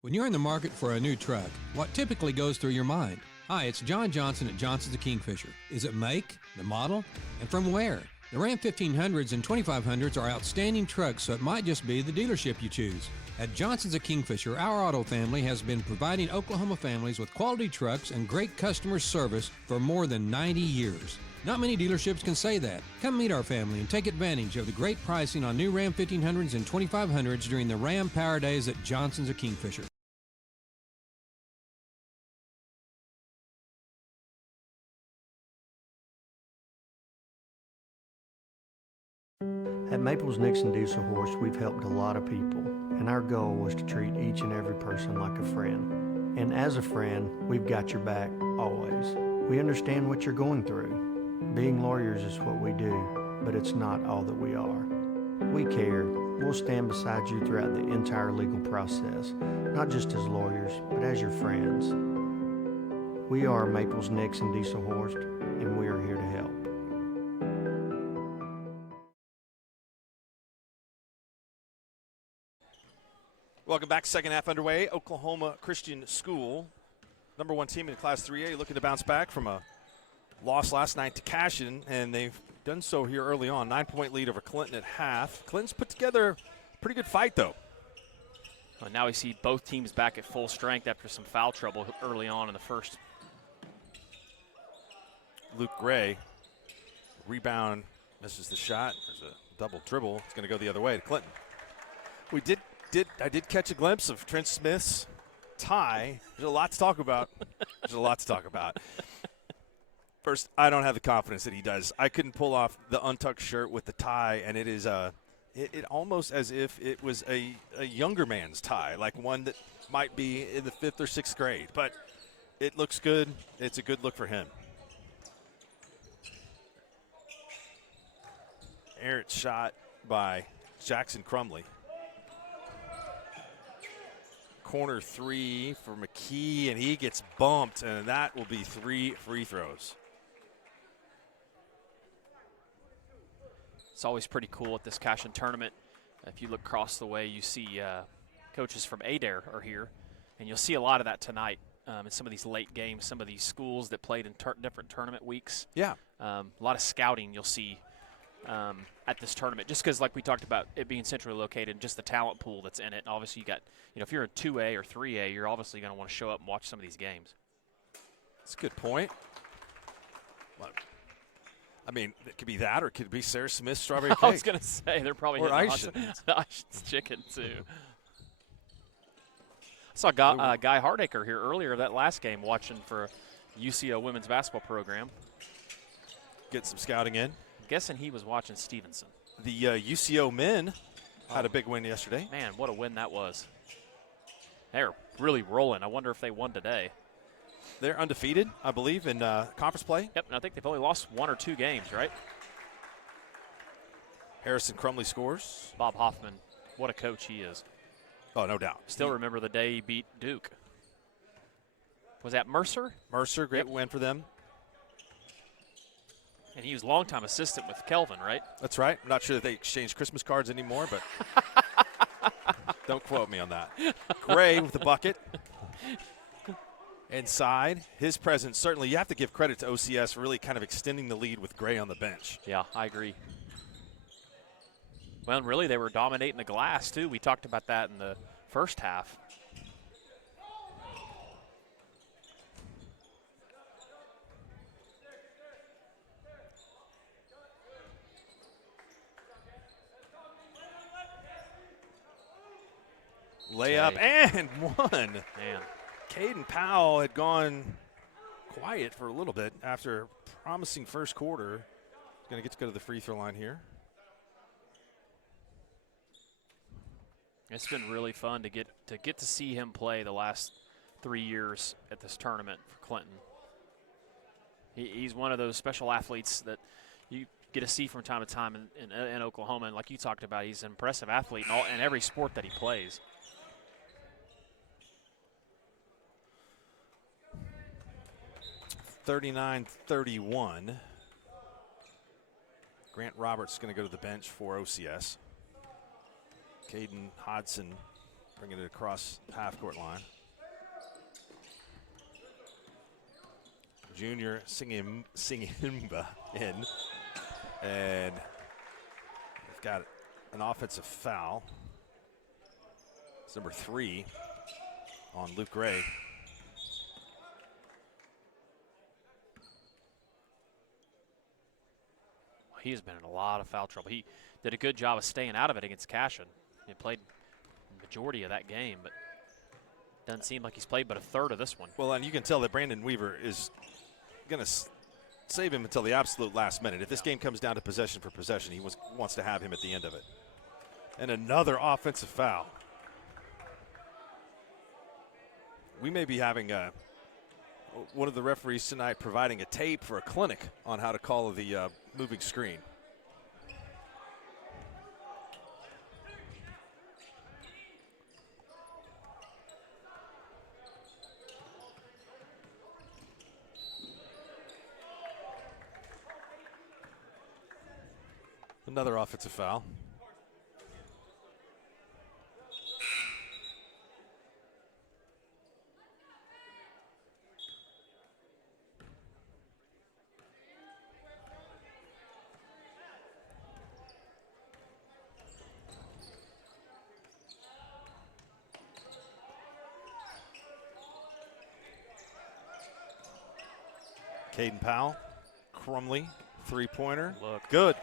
When you're in the market for a new truck, what typically goes through your mind? Hi, it's John Johnson at Johnson's of Kingfisher. Is it make, the model, and from where? The Ram 1500s and 2500s are outstanding trucks, so it might just be the dealership you choose. At Johnson's of Kingfisher, our auto family has been providing Oklahoma families with quality trucks and great customer service for more than 90 years. Not many dealerships can say that. Come meet our family and take advantage of the great pricing on new Ram 1500s and 2500s during the Ram Power Days at Johnson's of Kingfisher. At Maples Nixon Diesel Horse, we've helped a lot of people, and our goal was to treat each and every person like a friend. And as a friend, we've got your back always. We understand what you're going through. Being lawyers is what we do, but it's not all that we are. We care. We'll stand beside you throughout the entire legal process, not just as lawyers, but as your friends. We are Maples, Nix, and Dieselhorst, and we are here to help. Welcome back. Second half underway. Oklahoma Christian School, number 1 team in Class 3A, looking to bounce back from a loss last night to Cashion, and they've done so here early on. 9-point lead over Clinton at half. Clinton's put together a pretty good fight, though. Well, now we see both teams back at full strength after some foul trouble early on in the first. Luke Gray, rebound, misses the shot. There's a double dribble. It's going to go the other way to Clinton. I did catch a glimpse of Trent Smith's tie. There's a lot to talk about. First, I don't have the confidence that he does. I couldn't pull off the untucked shirt with the tie, and it is it almost as if it was a younger man's tie, like one that might be in the 5th or 6th grade. But it looks good. It's a good look for him. Errant shot by Jackson Crumley. Corner 3 for McKee, and he gets bumped, and that will be 3 free throws. It's always pretty cool at this Cashion tournament. If you look across the way, you see coaches from Adair are here, and you'll see a lot of that tonight in some of these late games, some of these schools that played in different tournament weeks. Yeah. A lot of scouting you'll see at this tournament, just because, like we talked about, it being centrally located and just the talent pool that's in it. And obviously, you got, if you're in 2A or 3A, you're obviously going to want to show up and watch some of these games. That's a good point. I mean, it could be that, or it could be Sarah Smith's strawberry cake. I was going to say, they're probably or Aisha's chicken, too. I saw Guy Hardacre here earlier that last game watching for UCO women's basketball program. Get some scouting in. I'm guessing he was watching Stevenson. The UCO men had a big win yesterday. Man, what a win that was. They're really rolling. I wonder if they won today. They're undefeated, I believe, in conference play. Yep, and I think they've only lost 1 or 2 games, right? Harrison Crumley scores. Bob Hoffman, what a coach he is. Oh, no doubt. Still remember the day he beat Duke. Was that Mercer? Mercer, great win for them. And he was longtime assistant with Kelvin, right? That's right. I'm not sure that they exchange Christmas cards anymore, but don't quote me on that. Gray with the bucket. Inside, his presence, certainly you have to give credit to OCS for really kind of extending the lead with Gray on the bench. Yeah, I agree. Well, and really they were dominating the glass, too. We talked about that in the first half. Layup and one. Man. Caden Powell had gone quiet for a little bit after a promising first quarter. He's going to get to go to the free throw line here. It's been really fun to get to see him play the last 3 years at this tournament for Clinton. He's one of those special athletes that you get to see from time to time in Oklahoma. And like you talked about, he's an impressive athlete in every sport that he plays. (39-31). Grant Roberts is going to go to the bench for OCS. Caden Hodson bringing it across half-court line. Junior Singimba in. And we've got an offensive foul. It's number 3 on Luke Gray. He has been in a lot of foul trouble. He did a good job of staying out of it against Cashion. He played the majority of that game, but doesn't seem like he's played but a third of this one. Well, and you can tell that Brandon Weaver is going to save him until the absolute last minute. If this game comes down to possession for possession, he wants to have him at the end of it. And another offensive foul. We may be having one of the referees tonight providing a tape for a clinic on how to call the moving screen. Another offensive foul. Caden Powell, Crumley, three-pointer. Look. Good.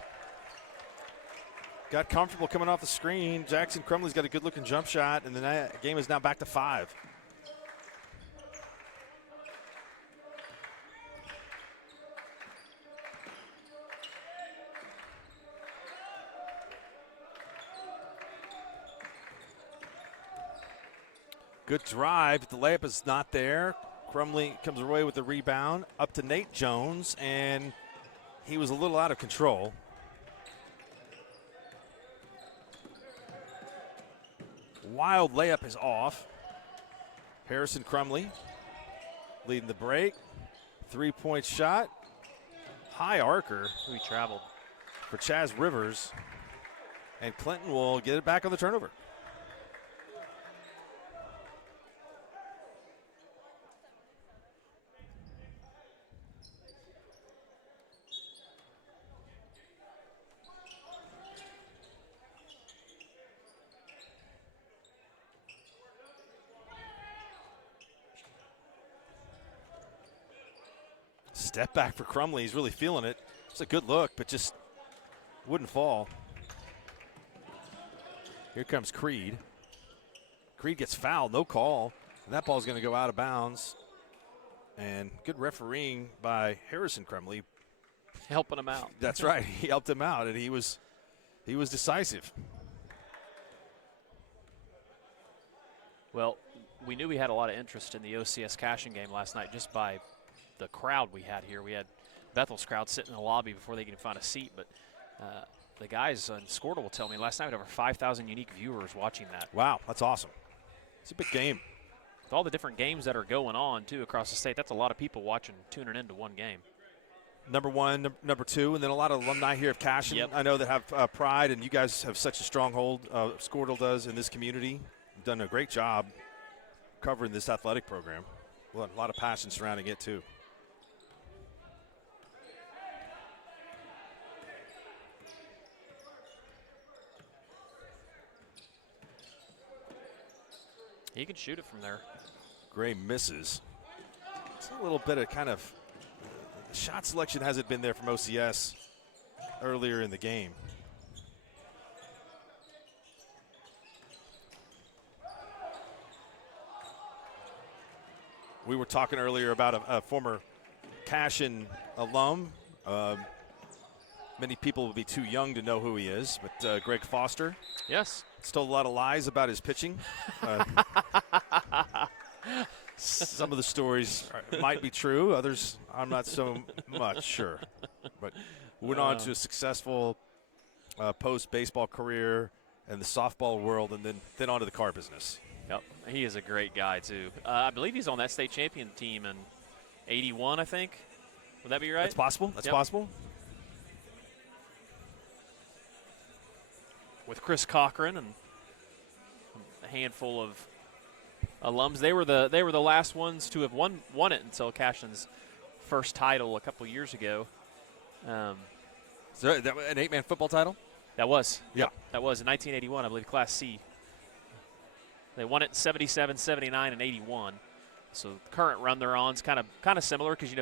Got comfortable coming off the screen. Jackson Crumley's got a good-looking jump shot, and the game is now back to 5. Good drive. The layup is not there. Crumley comes away with the rebound. Up to Nate Jones, and he was a little out of control. Wild layup is off. Harrison Crumley leading the break. 3-point shot. High arcer. He traveled. For Chaz Rivers. And Clinton will get it back on the turnover. Step back for Crumley. He's really feeling it. It's a good look, but just wouldn't fall. Here comes Creed. Creed gets fouled, no call. And that ball's going to go out of bounds. And good refereeing by Harrison Crumley. Helping him out. That's right. He helped him out, and he was decisive. Well, we knew we had a lot of interest in the OCS Cashion game last night just by the crowd we had here. We had Bethel's crowd sitting in the lobby before they could find a seat, but the guys on Scortal will tell me last night we had over 5,000 unique viewers watching that. Wow, that's awesome. It's a big game. With all the different games that are going on, too, across the state, that's a lot of people watching, tuning into one game. Number one, number two, and then a lot of alumni here of Cashion. Yep. I know that have pride, and you guys have such a stronghold, Scortal does, in this community. You've done a great job covering this athletic program. Well, a lot of passion surrounding it, too. He can shoot it from there. Gray misses. It's a little bit of kind of shot selection hasn't been there from OCS earlier in the game. We were talking earlier about a former Cashion alum. Many people will be too young to know who he is, but Greg Foster. Yes. Told a lot of lies about his pitching. Some of the stories might be true. Others, I'm not so much sure. But went on to a successful post-baseball career in the softball world, and then on to the car business. Yep, he is a great guy, too. I believe he's on that state champion team in 81, I think. Would that be right? That's possible. That's possible. With Chris Cochran and a handful of alums. They were the last ones to have won it until Cashion's first title a couple years ago. Is that an 8-man football title? That was. Yeah. That was in 1981, I believe, Class C. They won it in 77, 79, and 81. So the current run they're on is kind of similar because,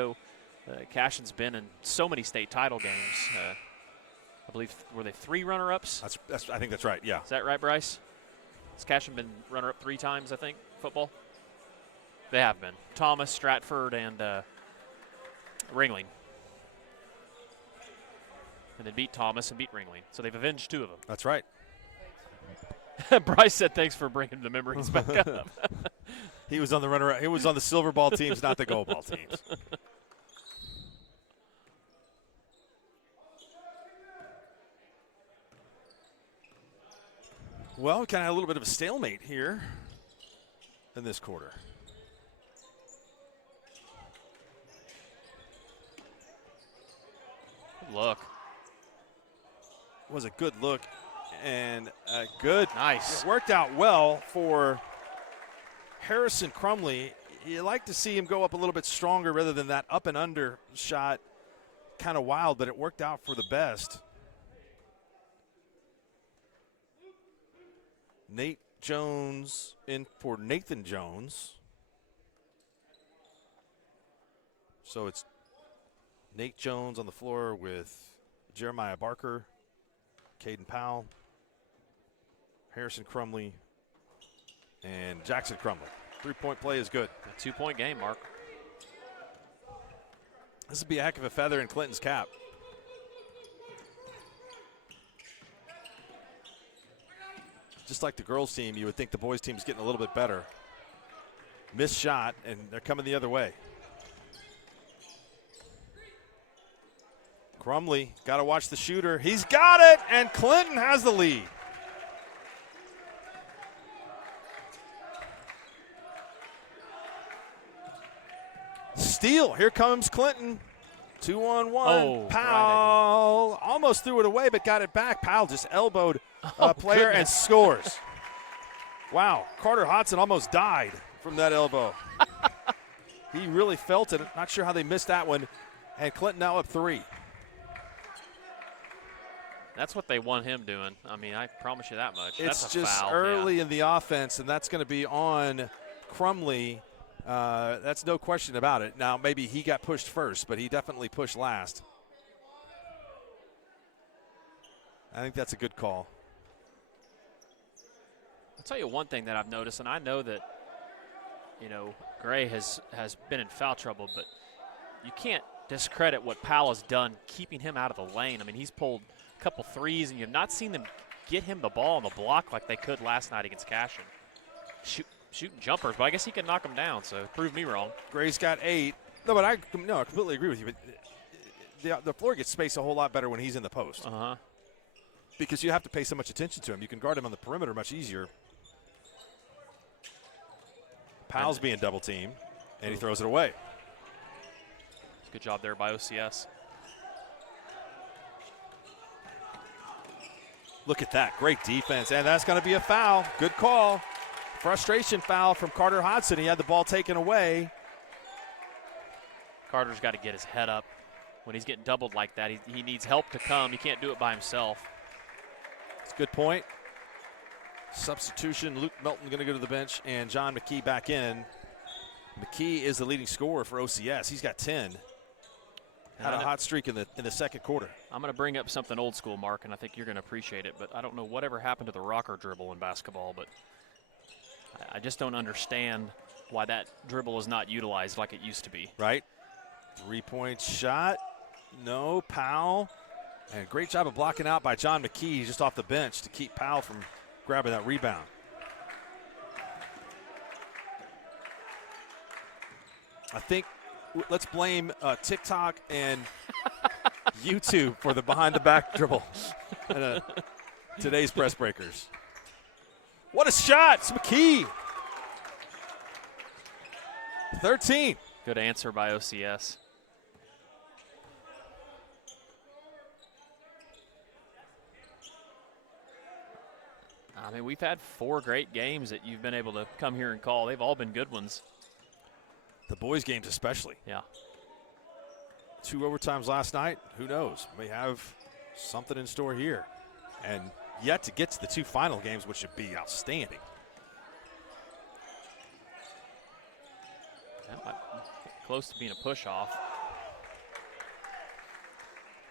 Cashion's been in so many state title games. I believe, were they 3 runner-ups? I think that's right, yeah. Is that right, Bryce? Has Cashion been runner-up 3 times, I think, football? They have been. Thomas, Stratford, and Ringling. And then beat Thomas and beat Ringling. So they've avenged 2 of them. That's right. Bryce said thanks for bringing the memories back up. He was on the runner. He was on the silver ball teams, not the gold ball teams. Well, we kind of had a little bit of a stalemate here in this quarter. Good look. was a good look and a good. Nice. It worked out well for Harrison Crumley. You like to see him go up a little bit stronger rather than that up and under shot. Kind of wild, but it worked out for the best. Nate Jones in for Nathan Jones. So it's Nate Jones on the floor with Jeremiah Barker, Caden Powell, Harrison Crumley, and Jackson Crumley. 3-point play is good. A 2-point game, Mark. This would be a heck of a feather in Clinton's cap. Just like the girls' team, you would think the boys' team is getting a little bit better. Missed shot, and they're coming the other way. Crumley, got to watch the shooter. He's got it, and Clinton has the lead. Steal. Here comes Clinton. 2-on-1. Oh, Powell almost threw it away, but got it back. Powell just elbowed a player and scores. Wow. Carter Hodson almost died from that elbow. He really felt it. Not sure how they missed that one. And Clinton now up 3. That's what they want him doing. I mean, I promise you that much. It's that's a just foul. early in the offense, and that's going to be on Crumley. That's no question about it. Now, maybe he got pushed first, but he definitely pushed last. I think that's a good call. I'll tell you one thing that I've noticed, and I know that, Gray has been in foul trouble, but you can't discredit what Powell has done keeping him out of the lane. I mean, he's pulled a couple threes, and you've not seen them get him the ball on the block like they could last night against Cashion. Shooting jumpers, but I guess he can knock them down, so prove me wrong. Gray's got 8. No, but I completely agree with you. But the floor gets spaced a whole lot better when he's in the post. Uh-huh. Because you have to pay so much attention to him. You can guard him on the perimeter much easier. Powell's being double teamed, and he throws it away. Good job there by OCS. Look at that. Great defense, and that's going to be a foul. Good call. Frustration foul from Carter Hodson. He had the ball taken away. Carter's got to get his head up. When he's getting doubled like that, he needs help to come. He can't do it by himself. It's a good point. Substitution, Luke Melton going to go to the bench, and John McKee back in. McKee is the leading scorer for OCS. He's got 10. Had a hot streak in the second quarter. I'm going to bring up something old school, Mark, and I think you're going to appreciate it, but I don't know whatever happened to the rocker dribble in basketball, but I just don't understand why that dribble is not utilized like it used to be. Right. 3-point shot. No. Powell. And great job of blocking out by John McKee just off the bench to keep Powell from grabbing that rebound. I think let's blame TikTok and YouTube for the behind-the-back dribble in today's press breakers. What a shot. It's McKee. 13. Good answer by OCS. I mean, we've had 4 great games that you've been able to come here and call. They've all been good ones. The boys' games especially. Yeah. 2 overtimes last night. Who knows? We have something in store here. And yet to get to the 2 final games, which should be outstanding. Close to being a push-off.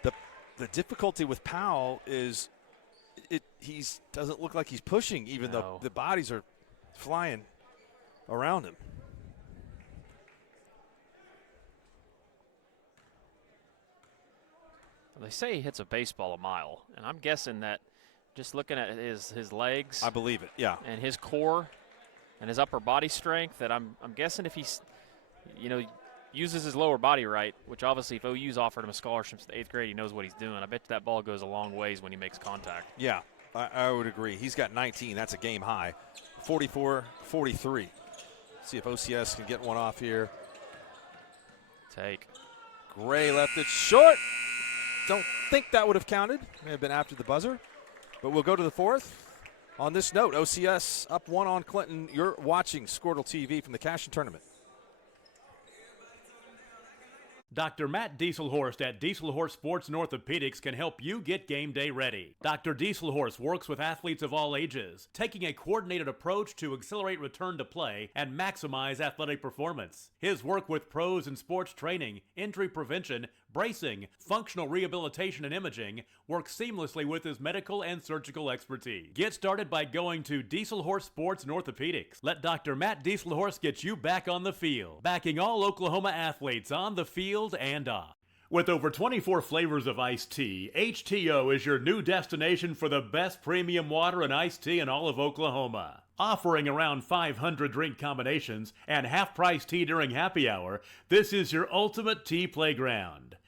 The difficulty with Powell is he doesn't look like he's pushing, even though the bodies are flying around him. They say he hits a baseball a mile, and I'm guessing that just looking at his legs. I believe it, yeah. And his core and his upper body strength, that I'm guessing if he's, uses his lower body right, which obviously if OU's offered him a scholarship to the 8th grade, he knows what he's doing. I bet that ball goes a long ways when he makes contact. Yeah, I would agree. He's got 19. That's a game high. 44-43. See if OCS can get one off here. Take. Gray left it short. Don't think that would have counted. May have been after the buzzer. But we'll go to the fourth. On this note, OCS up 1 on Clinton. You're watching Squirtle TV from the Cashin Tournament. Dr. Matt Dieselhorst at Dieselhorst Sports and Orthopedics can help you get game day ready. Dr. Dieselhorst works with athletes of all ages, taking a coordinated approach to accelerate return to play and maximize athletic performance. His work with pros in sports training, injury prevention, bracing, functional rehabilitation, and imaging works seamlessly with his medical and surgical expertise. Get started by going to Dieselhorst Sports and Orthopedics. Let Dr. Matt Dieselhorst get you back on the field, backing all Oklahoma athletes on the field and off. With over 24 flavors of iced tea, HTO is your new destination for the best premium water and iced tea in all of Oklahoma. Offering around 500 drink combinations and half-price tea during happy hour, this is your ultimate tea playground.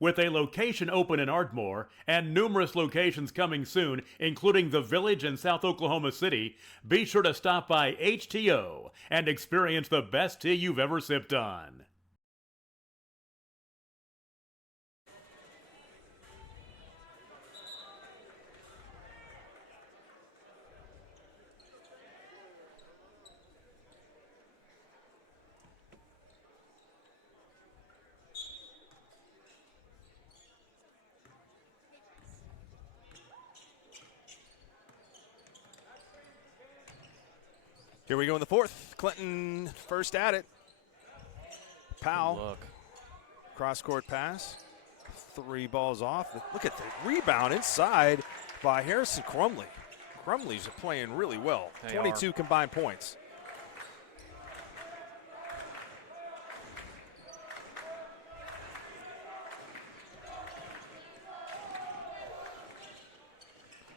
With a location open in Ardmore and numerous locations coming soon, including the Village in South Oklahoma City, be sure to stop by HTO and experience the best tea you've ever sipped on. Here we go in the fourth. Clinton first at it. Powell. Cross-court pass. 3 balls off. Look at the rebound inside by Harrison Crumley. Crumley's playing really well. 22 combined points.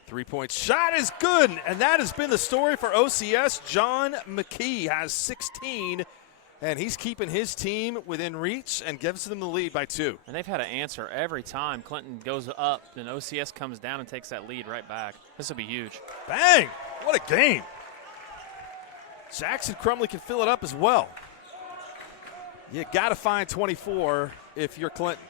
Three-point shot is good, and that has been the story for OCS. John McKee has 16, and he's keeping his team within reach and gives them the lead by 2. And they've had to answer every time Clinton goes up, and OCS comes down and takes that lead right back. This will be huge. Bang! What a game. Jackson Crumley can fill it up as well. You got to find 24 if you're Clinton.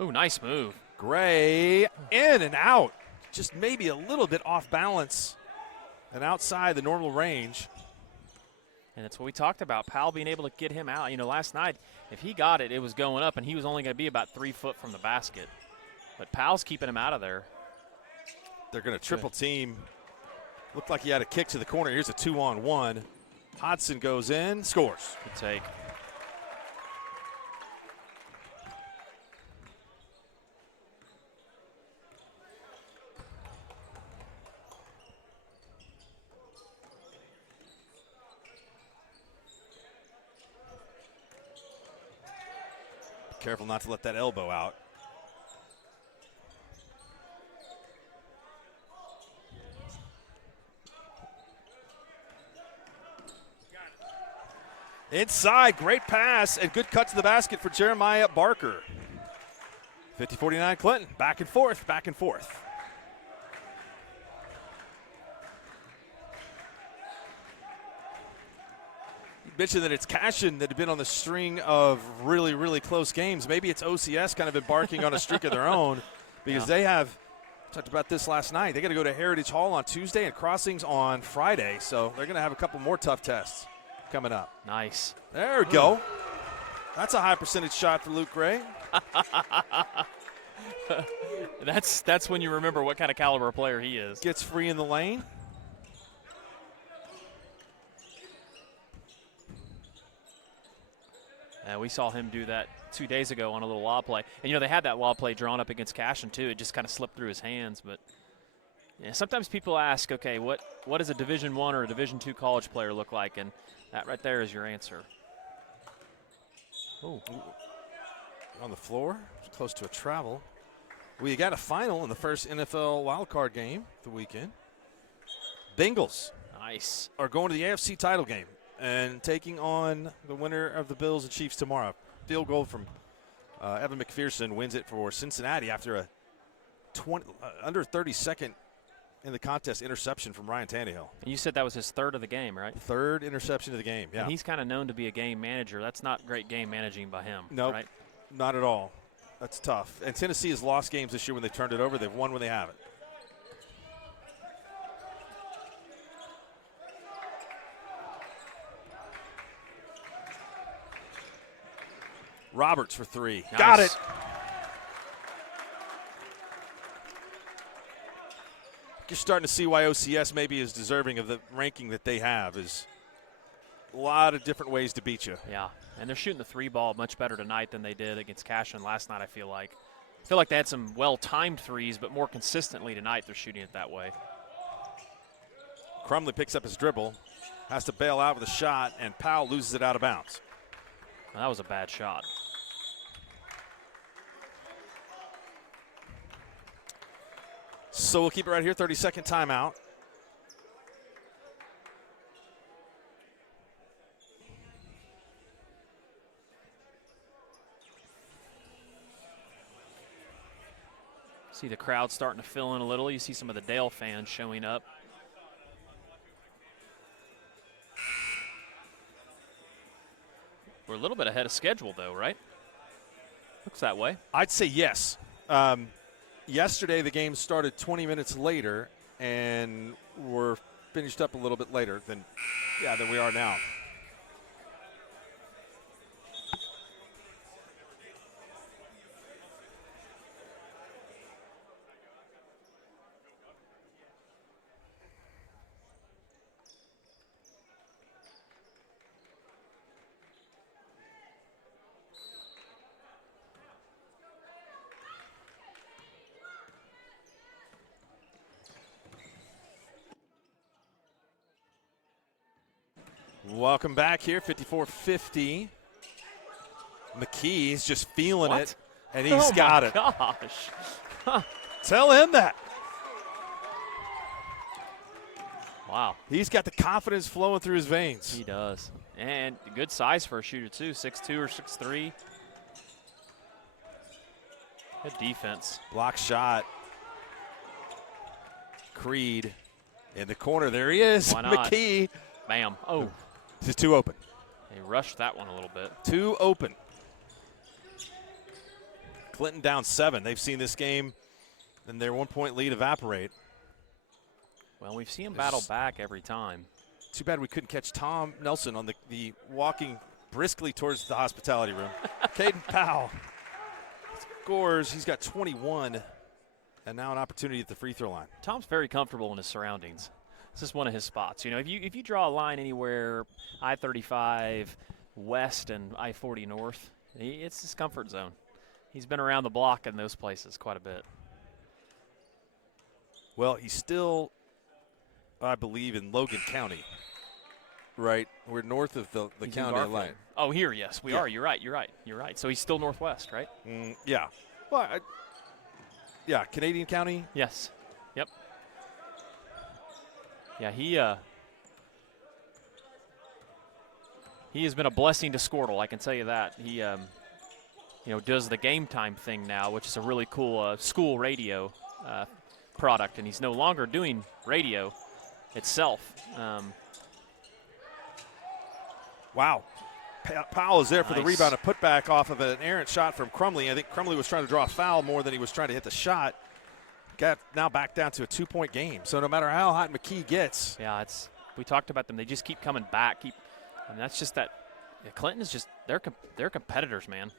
Oh, nice move. Gray in and out. Just maybe a little bit off balance and outside the normal range. And that's what we talked about, Powell being able to get him out. You know, last night, if he got it, it was going up, and he was only going to be about 3 foot from the basket. But Powell's keeping him out of there. They're going to triple team. Looked like he had a kick to the corner. Here's a 2-on-1. Hodson goes in, scores. Good take. Careful not to let that elbow out. Inside, great pass and good cut to the basket for Jeremiah Barker. 50-49 Clinton, back and forth, back and forth. Mentioned that it's Cashin that had been on the string of really, really close games. Maybe it's OCS kind of embarking on a streak of their own because they have talked about this last night. They got to go to Heritage Hall on Tuesday and Crossings on Friday, so they're going to have a couple more tough tests coming up. Nice. There we go. That's a high percentage shot for Luke Gray. That's when you remember what kind of caliber player he is. Gets free in the lane. We saw him do that 2 days ago on a little lob play. And, you know, they had that lob play drawn up against Cashin, too. It just kind of slipped through his hands. But yeah, sometimes people ask, okay, what does a Division I or a Division II college player look like? And that right there is your answer. Oh, on the floor, close to a travel. We got a final in the first NFL wildcard game of the weekend. Bengals are going to the AFC title game and taking on the winner of the Bills and Chiefs tomorrow. Field goal from Evan McPherson wins it for Cincinnati after a under 30-second in the contest interception from Ryan Tannehill. And you said that was his third of the game, right? Third interception of the game, yeah. And he's kind of known to be a game manager. That's not great game managing by him, Nope, right? not at all. That's tough. And Tennessee has lost games this year when they turned it over. They've won when they haven't. Roberts for 3. Nice. Got it. You're starting to see why OCS maybe is deserving of the ranking that they have. Is a lot of different ways to beat you. Yeah, and they're shooting the 3 ball much better tonight than they did against Cashin last night, I feel like. I feel like they had some well-timed threes, but more consistently tonight they're shooting it that way. Crumley picks up his dribble, has to bail out with a shot, and Powell loses it out of bounds. Well, that was a bad shot. So we'll keep it right here, 30-second timeout. See the crowd starting to fill in a little. You see some of the Dale fans showing up. We're a little bit ahead of schedule, though, right? Looks that way. I'd say yes. Yesterday, the game started 20 minutes later, and we're finished up a little bit later than we are now. Welcome back here, 54-50. McKee's just feeling it, and he's got it. Oh, my gosh. Tell him that. Wow. He's got the confidence flowing through his veins. He does. And good size for a shooter, too, 6'2 or 6'3. Good defense. Block shot. Creed in the corner. There he is. Why not? McKee. Bam. Oh. This is 2 open. They rushed that one a little bit. 2 open. Clinton down 7. They've seen this game and their 1-point lead evaporate. Well, we've seen them battle back every time. Too bad we couldn't catch Tom Nelson on the walking briskly towards the hospitality room. Caden Powell scores. He's got 21, and now an opportunity at the free throw line. Tom's very comfortable in his surroundings. This is one of his spots. You know, if you draw a line anywhere, I-35 west and I-40 north, it's his comfort zone. He's been around the block in those places quite a bit. Well, he's still, I believe, in Logan County, right? We're north of the county line. Oh, here, yes, we are. You're right. So he's still northwest, right? Yeah. Well, yeah, Canadian County? Yes. Yep. Yeah, he has been a blessing to Squirtle, I can tell you that. He, does the game time thing now, which is a really cool school radio product, and he's no longer doing radio itself. Wow. Powell is there for the Nice. rebound, a putback off of an errant shot from Crumley. I think Crumley was trying to draw a foul more than he was trying to hit the shot. Got now back down to a 2-point game. So no matter how hot McKee gets. Yeah, we talked about them. They just keep coming back. That's just that. Yeah, Clinton is just they're competitors, man.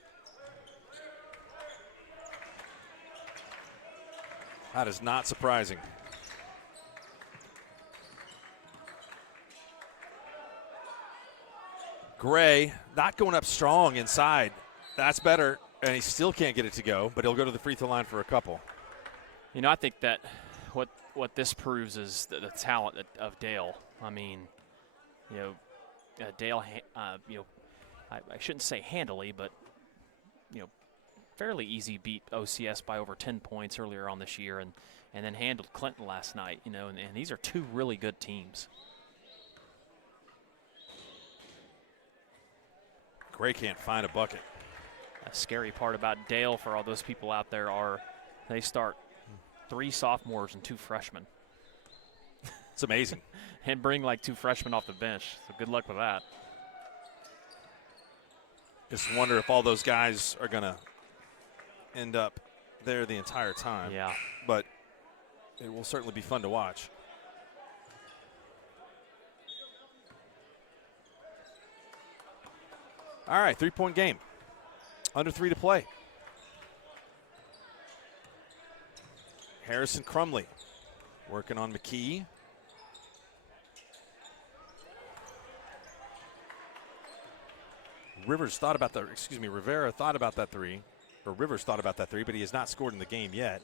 That is not surprising. Gray not going up strong inside. That's better, and he still can't get it to go, but he'll go to the free throw line for a couple. You know, I think that what this proves is the talent of Dale. I mean, Dale, I shouldn't say handily, but, fairly easy beat OCS by over 10 points earlier on this year and then handled Clinton last night, and these are 2 really good teams. Gray can't find a bucket. A scary part about Dale for all those people out there are they start 3 sophomores and 2 freshmen. It's amazing. And bring like 2 freshmen off the bench. So good luck with that. Just wonder if all those guys are going to end up there the entire time. Yeah. But it will certainly be fun to watch. All right, 3-point game. Under 3 to play. Harrison Crumley working on McKee. Rivera thought about that three, or Rivers thought about that three, but he has not scored in the game yet.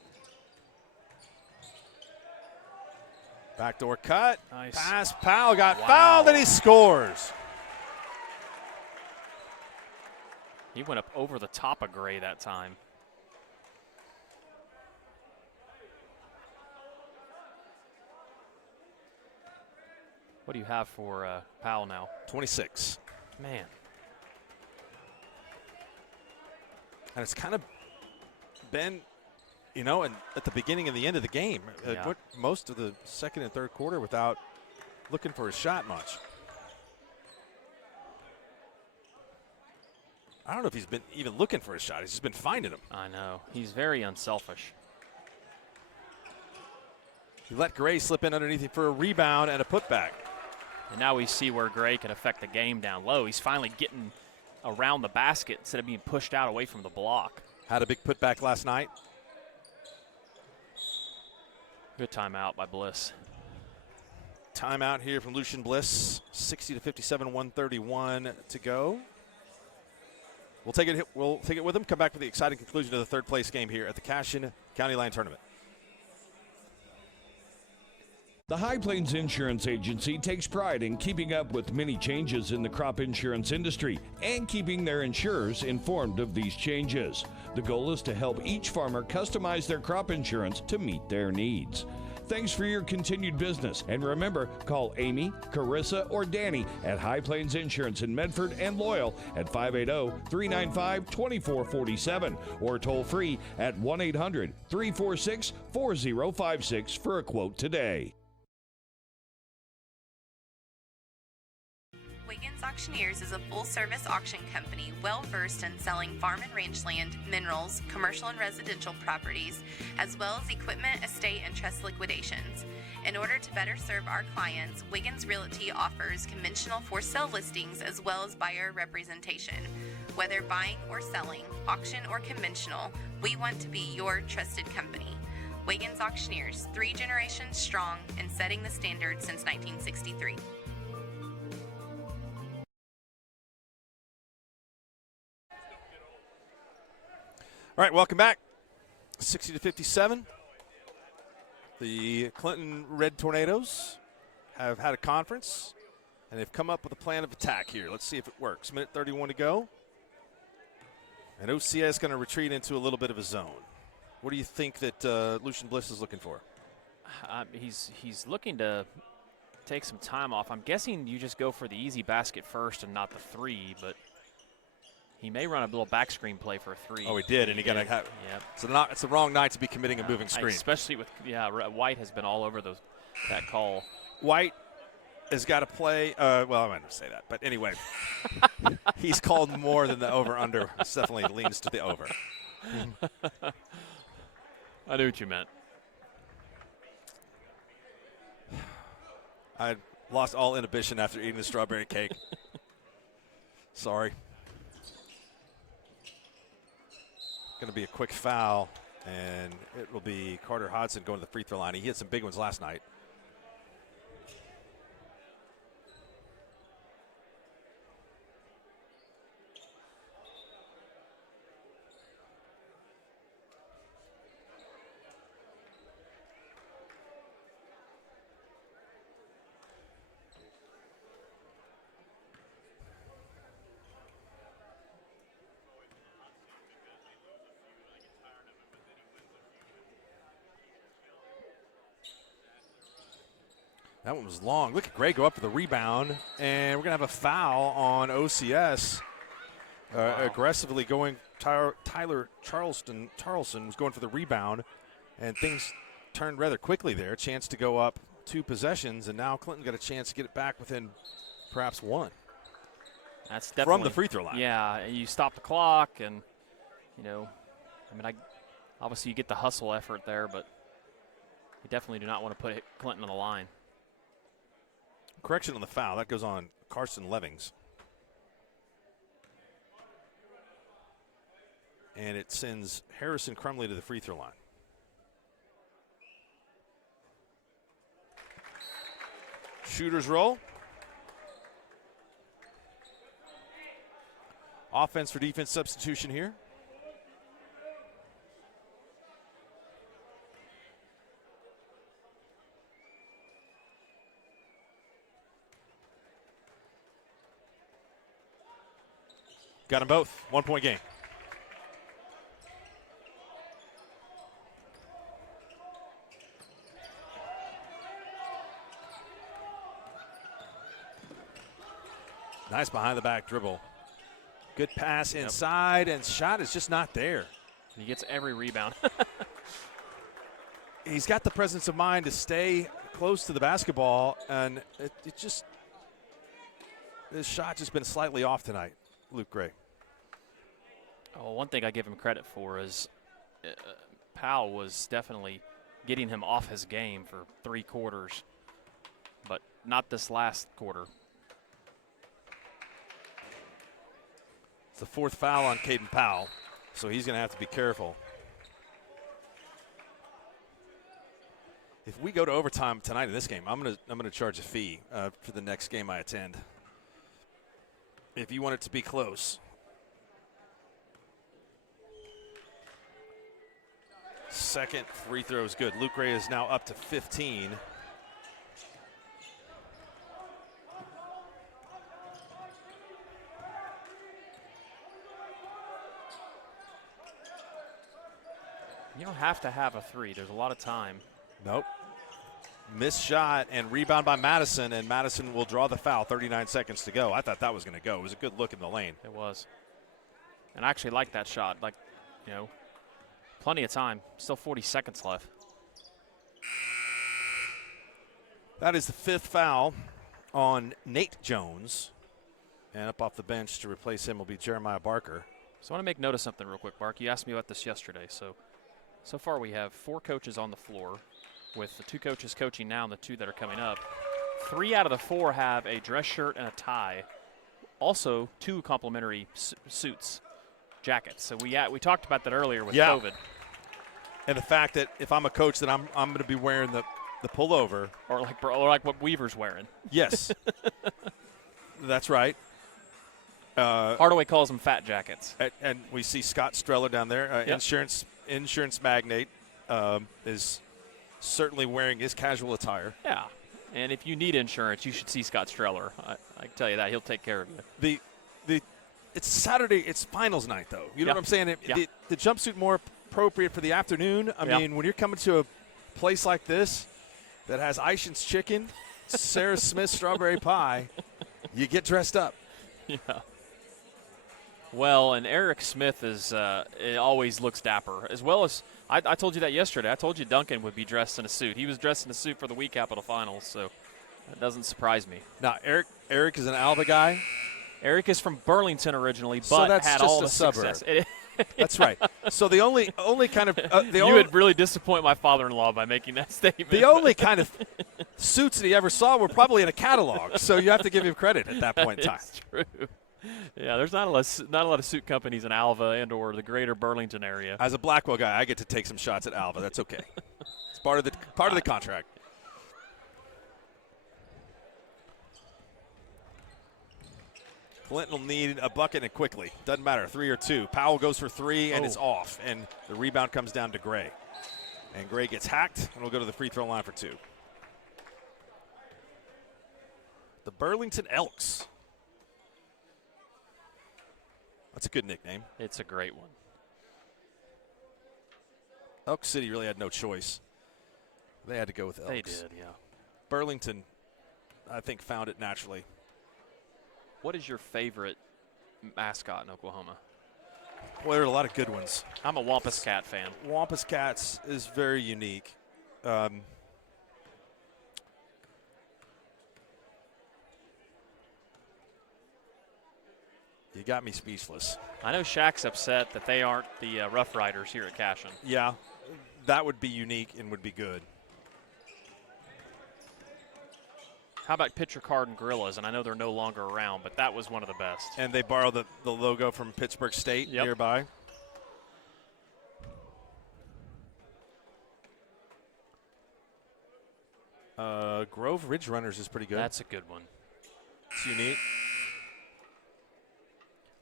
Backdoor cut. Nice. Pass. Powell got fouled, and he scores. He went up over the top of Gray that time. What do you have for Powell now? 26. Man. And it's kind of been, and at the beginning and the end of the game, went most of the second and third quarter without looking for a shot much. I don't know if he's been even looking for a shot. He's just been finding them. I know. He's very unselfish. He let Gray slip in underneath him for a rebound and a putback. And now we see where Gray can affect the game down low. He's finally getting around the basket instead of being pushed out away from the block. Had a big putback last night. Good timeout by Bliss. Timeout here from Lucian Bliss. 60-57, 131 to go. We'll take it with him. Come back for the exciting conclusion of the third place game here at the Cashin County Line Tournament. The High Plains Insurance Agency takes pride in keeping up with many changes in the crop insurance industry and keeping their insurers informed of these changes. The goal is to help each farmer customize their crop insurance to meet their needs. Thanks for your continued business. And remember, call Amy, Carissa, or Danny at High Plains Insurance in Medford and Loyal at 580-395-2447 or toll free at 1-800-346-4056 for a quote today. Wiggins Auctioneers is a full-service auction company well-versed in selling farm and rangeland, minerals, commercial and residential properties, as well as equipment, estate, and trust liquidations. In order to better serve our clients, Wiggins Realty offers conventional for-sale listings as well as buyer representation. Whether buying or selling, auction or conventional, we want to be your trusted company. Wiggins Auctioneers, 3 generations strong and setting the standard since 1963. All right, welcome back. 60-57. The Clinton Red Tornadoes have had a conference, and they've come up with a plan of attack here. Let's see if it works. Minute 31 to go. And OCS is going to retreat into a little bit of a zone. What do you think that Lucian Bliss is looking for? He's looking to take some time off. I'm guessing you just go for the easy basket first and not the 3, but he may run a little back screen play for a 3. Oh, he did, and he got to have. Yep. So it's the wrong night to be committing a moving screen. Especially with, White has been all over that call. White has got to play. Well, I'm not going to say that. But anyway, he's called more than the over-under. It definitely leans to the over. I knew what you meant. I lost all inhibition after eating the strawberry cake. Sorry. Going to be a quick foul, and it will be Carter Hodson going to the free throw line. He hit some big ones last night. That one was long. Look at Gray go up for the rebound, and we're going to have a foul on OCS. Aggressively going, Tyler Charlson was going for the rebound, and things turned rather quickly there. Chance to go up 2 possessions, and now Clinton got a chance to get it back within perhaps 1. That's definitely from the free throw line. Yeah, and you stop the clock, and obviously you get the hustle effort there, but you definitely do not want to put Clinton on the line. Correction on the foul. That goes on Carson Levings. And it sends Harrison Crumley to the free throw line. Shooters roll. Offense for defense substitution here. Got them both. 1-point game. Nice behind the back dribble. Good pass inside, and shot is just not there. He gets every rebound. He's got the presence of mind to stay close to the basketball, and his shot just been slightly off tonight, Luke Gray. Oh, one thing I give him credit for is Powell was definitely getting him off his game for 3 quarters, but not this last quarter. It's the 4th foul on Caden Powell, so he's going to have to be careful. If we go to overtime tonight in this game, I'm going to charge a fee for the next game I attend. If you want it to be close. Second free throw is good. Luke Gray is now up to 15. You don't have to have a 3. There's a lot of time. Nope. Missed shot and rebound by Madison, and Madison will draw the foul. 39 seconds to go. I thought that was going to go. It was a good look in the lane. It was. And I actually like that shot. Plenty of time. Still 40 seconds left. That is the 5th foul on Nate Jones. And up off the bench to replace him will be Jeremiah Barker. So I want to make note of something real quick, Mark. You asked me about this yesterday. So far we have 4 coaches on the floor, with the 2 coaches coaching now and the 2 that are coming up. 3 out of the 4 have a dress shirt and a tie. Also, 2 complimentary suits, jackets. So we talked about that earlier with COVID. And the fact that if I'm a coach, that I'm going to be wearing the pullover. Or like what Weaver's wearing. Yes. That's right. Hardaway calls them fat jackets. And we see Scott Streller down there, insurance magnate, is certainly wearing his casual attire. Yeah, and if you need insurance, you should see Scott Streller. I can tell you that. He'll take care of you. It's Saturday. It's finals night, though. You know what I'm saying? The jumpsuit more appropriate for the afternoon. I mean, when you're coming to a place like this that has Aishin's chicken, Sarah Smith's strawberry pie, you get dressed up. Yeah. Well, and Eric Smith it always looks dapper, as well as I told you that yesterday. I told you Duncan would be dressed in a suit. He was dressed in a suit for the Wheat Capital Finals, so that doesn't surprise me. Now, Eric is an Alva guy. Eric is from Burlington originally, but so that's had just all a the suburb. success. That's right. So the only kind of you would really disappoint my father-in-law by making that statement. The only kind of suits that he ever saw were probably in a catalog. So you have to give him credit at that point in time. It's true. Yeah, there's not a lot of suit companies in Alva and or the greater Burlington area. As a Blackwell guy, I get to take some shots at Alva. That's okay. It's part of the contract. Clinton will need a bucket and quickly. Doesn't matter, 3 or 2. Powell goes for 3 and it's off, and the rebound comes down to Gray. And Gray gets hacked and will go to the free throw line for 2. The Burlington Elks. That's a good nickname. It's a great one. Elk City really had no choice. They had to go with Elks. They did, yeah. Burlington, I think, found it naturally. What is your favorite mascot in Oklahoma? Well, there are a lot of good ones. I'm a Wampus Cat fan. Wampus Cats is very unique. got me speechless. I know Shaq's upset that they aren't the Rough Riders here at Cashion. Yeah, that would be unique and would be good. How about Pitcher Card and Gorillas? And I know they're no longer around, but that was one of the best. And they borrowed the logo from Pittsburgh State nearby. Grove Ridge Runners is pretty good. That's a good one. It's unique.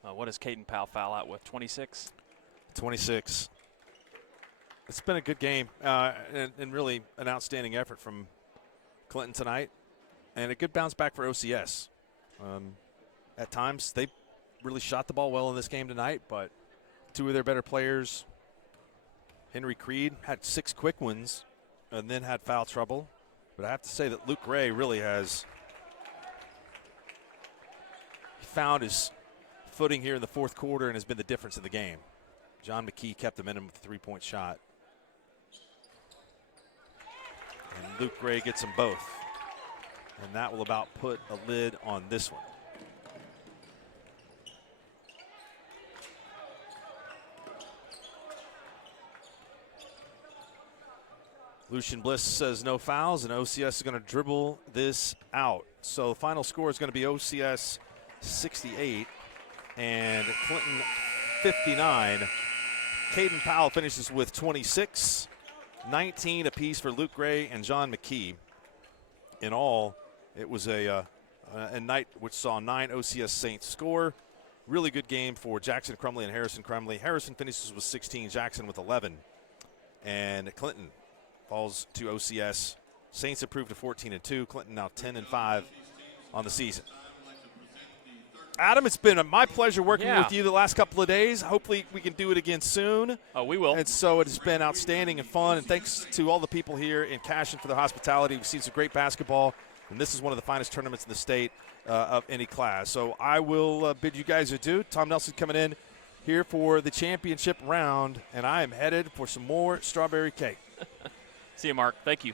What does Caden Powell foul out with, 26? 26. It's been a good game and really an outstanding effort from Clinton tonight. And a good bounce back for OCS. At times, they really shot the ball well in this game tonight, but two of their better players, Henry Creed, had 6 quick ones and then had foul trouble. But I have to say that Luke Gray really has found his footing here in the fourth quarter and has been the difference in the game. John McKee kept him in with a 3-point shot. And Luke Gray gets them both. And that will about put a lid on this one. Lucian Bliss says no fouls, and OCS is going to dribble this out. So the final score is going to be OCS 68 and Clinton 59. Caden Powell finishes with 26, 19 apiece for Luke Gray and John McKee. In all, it was a night which saw 9 OCS Saints score. Really good game for Jackson Crumley and Harrison Crumley. Harrison finishes with 16, Jackson with 11. And Clinton falls to OCS. Saints improved to 14-2. Clinton now 10-5 on the season. Adam, it's been my pleasure working with you the last couple of days. Hopefully we can do it again soon. Oh, we will. And so it has been outstanding and fun. And thanks to all the people here in Cashion for their hospitality. We've seen some great basketball. And this is one of the finest tournaments in the state of any class. So I will bid you guys adieu. Tom Nelson coming in here for the championship round. And I am headed for some more strawberry cake. See you, Mark. Thank you.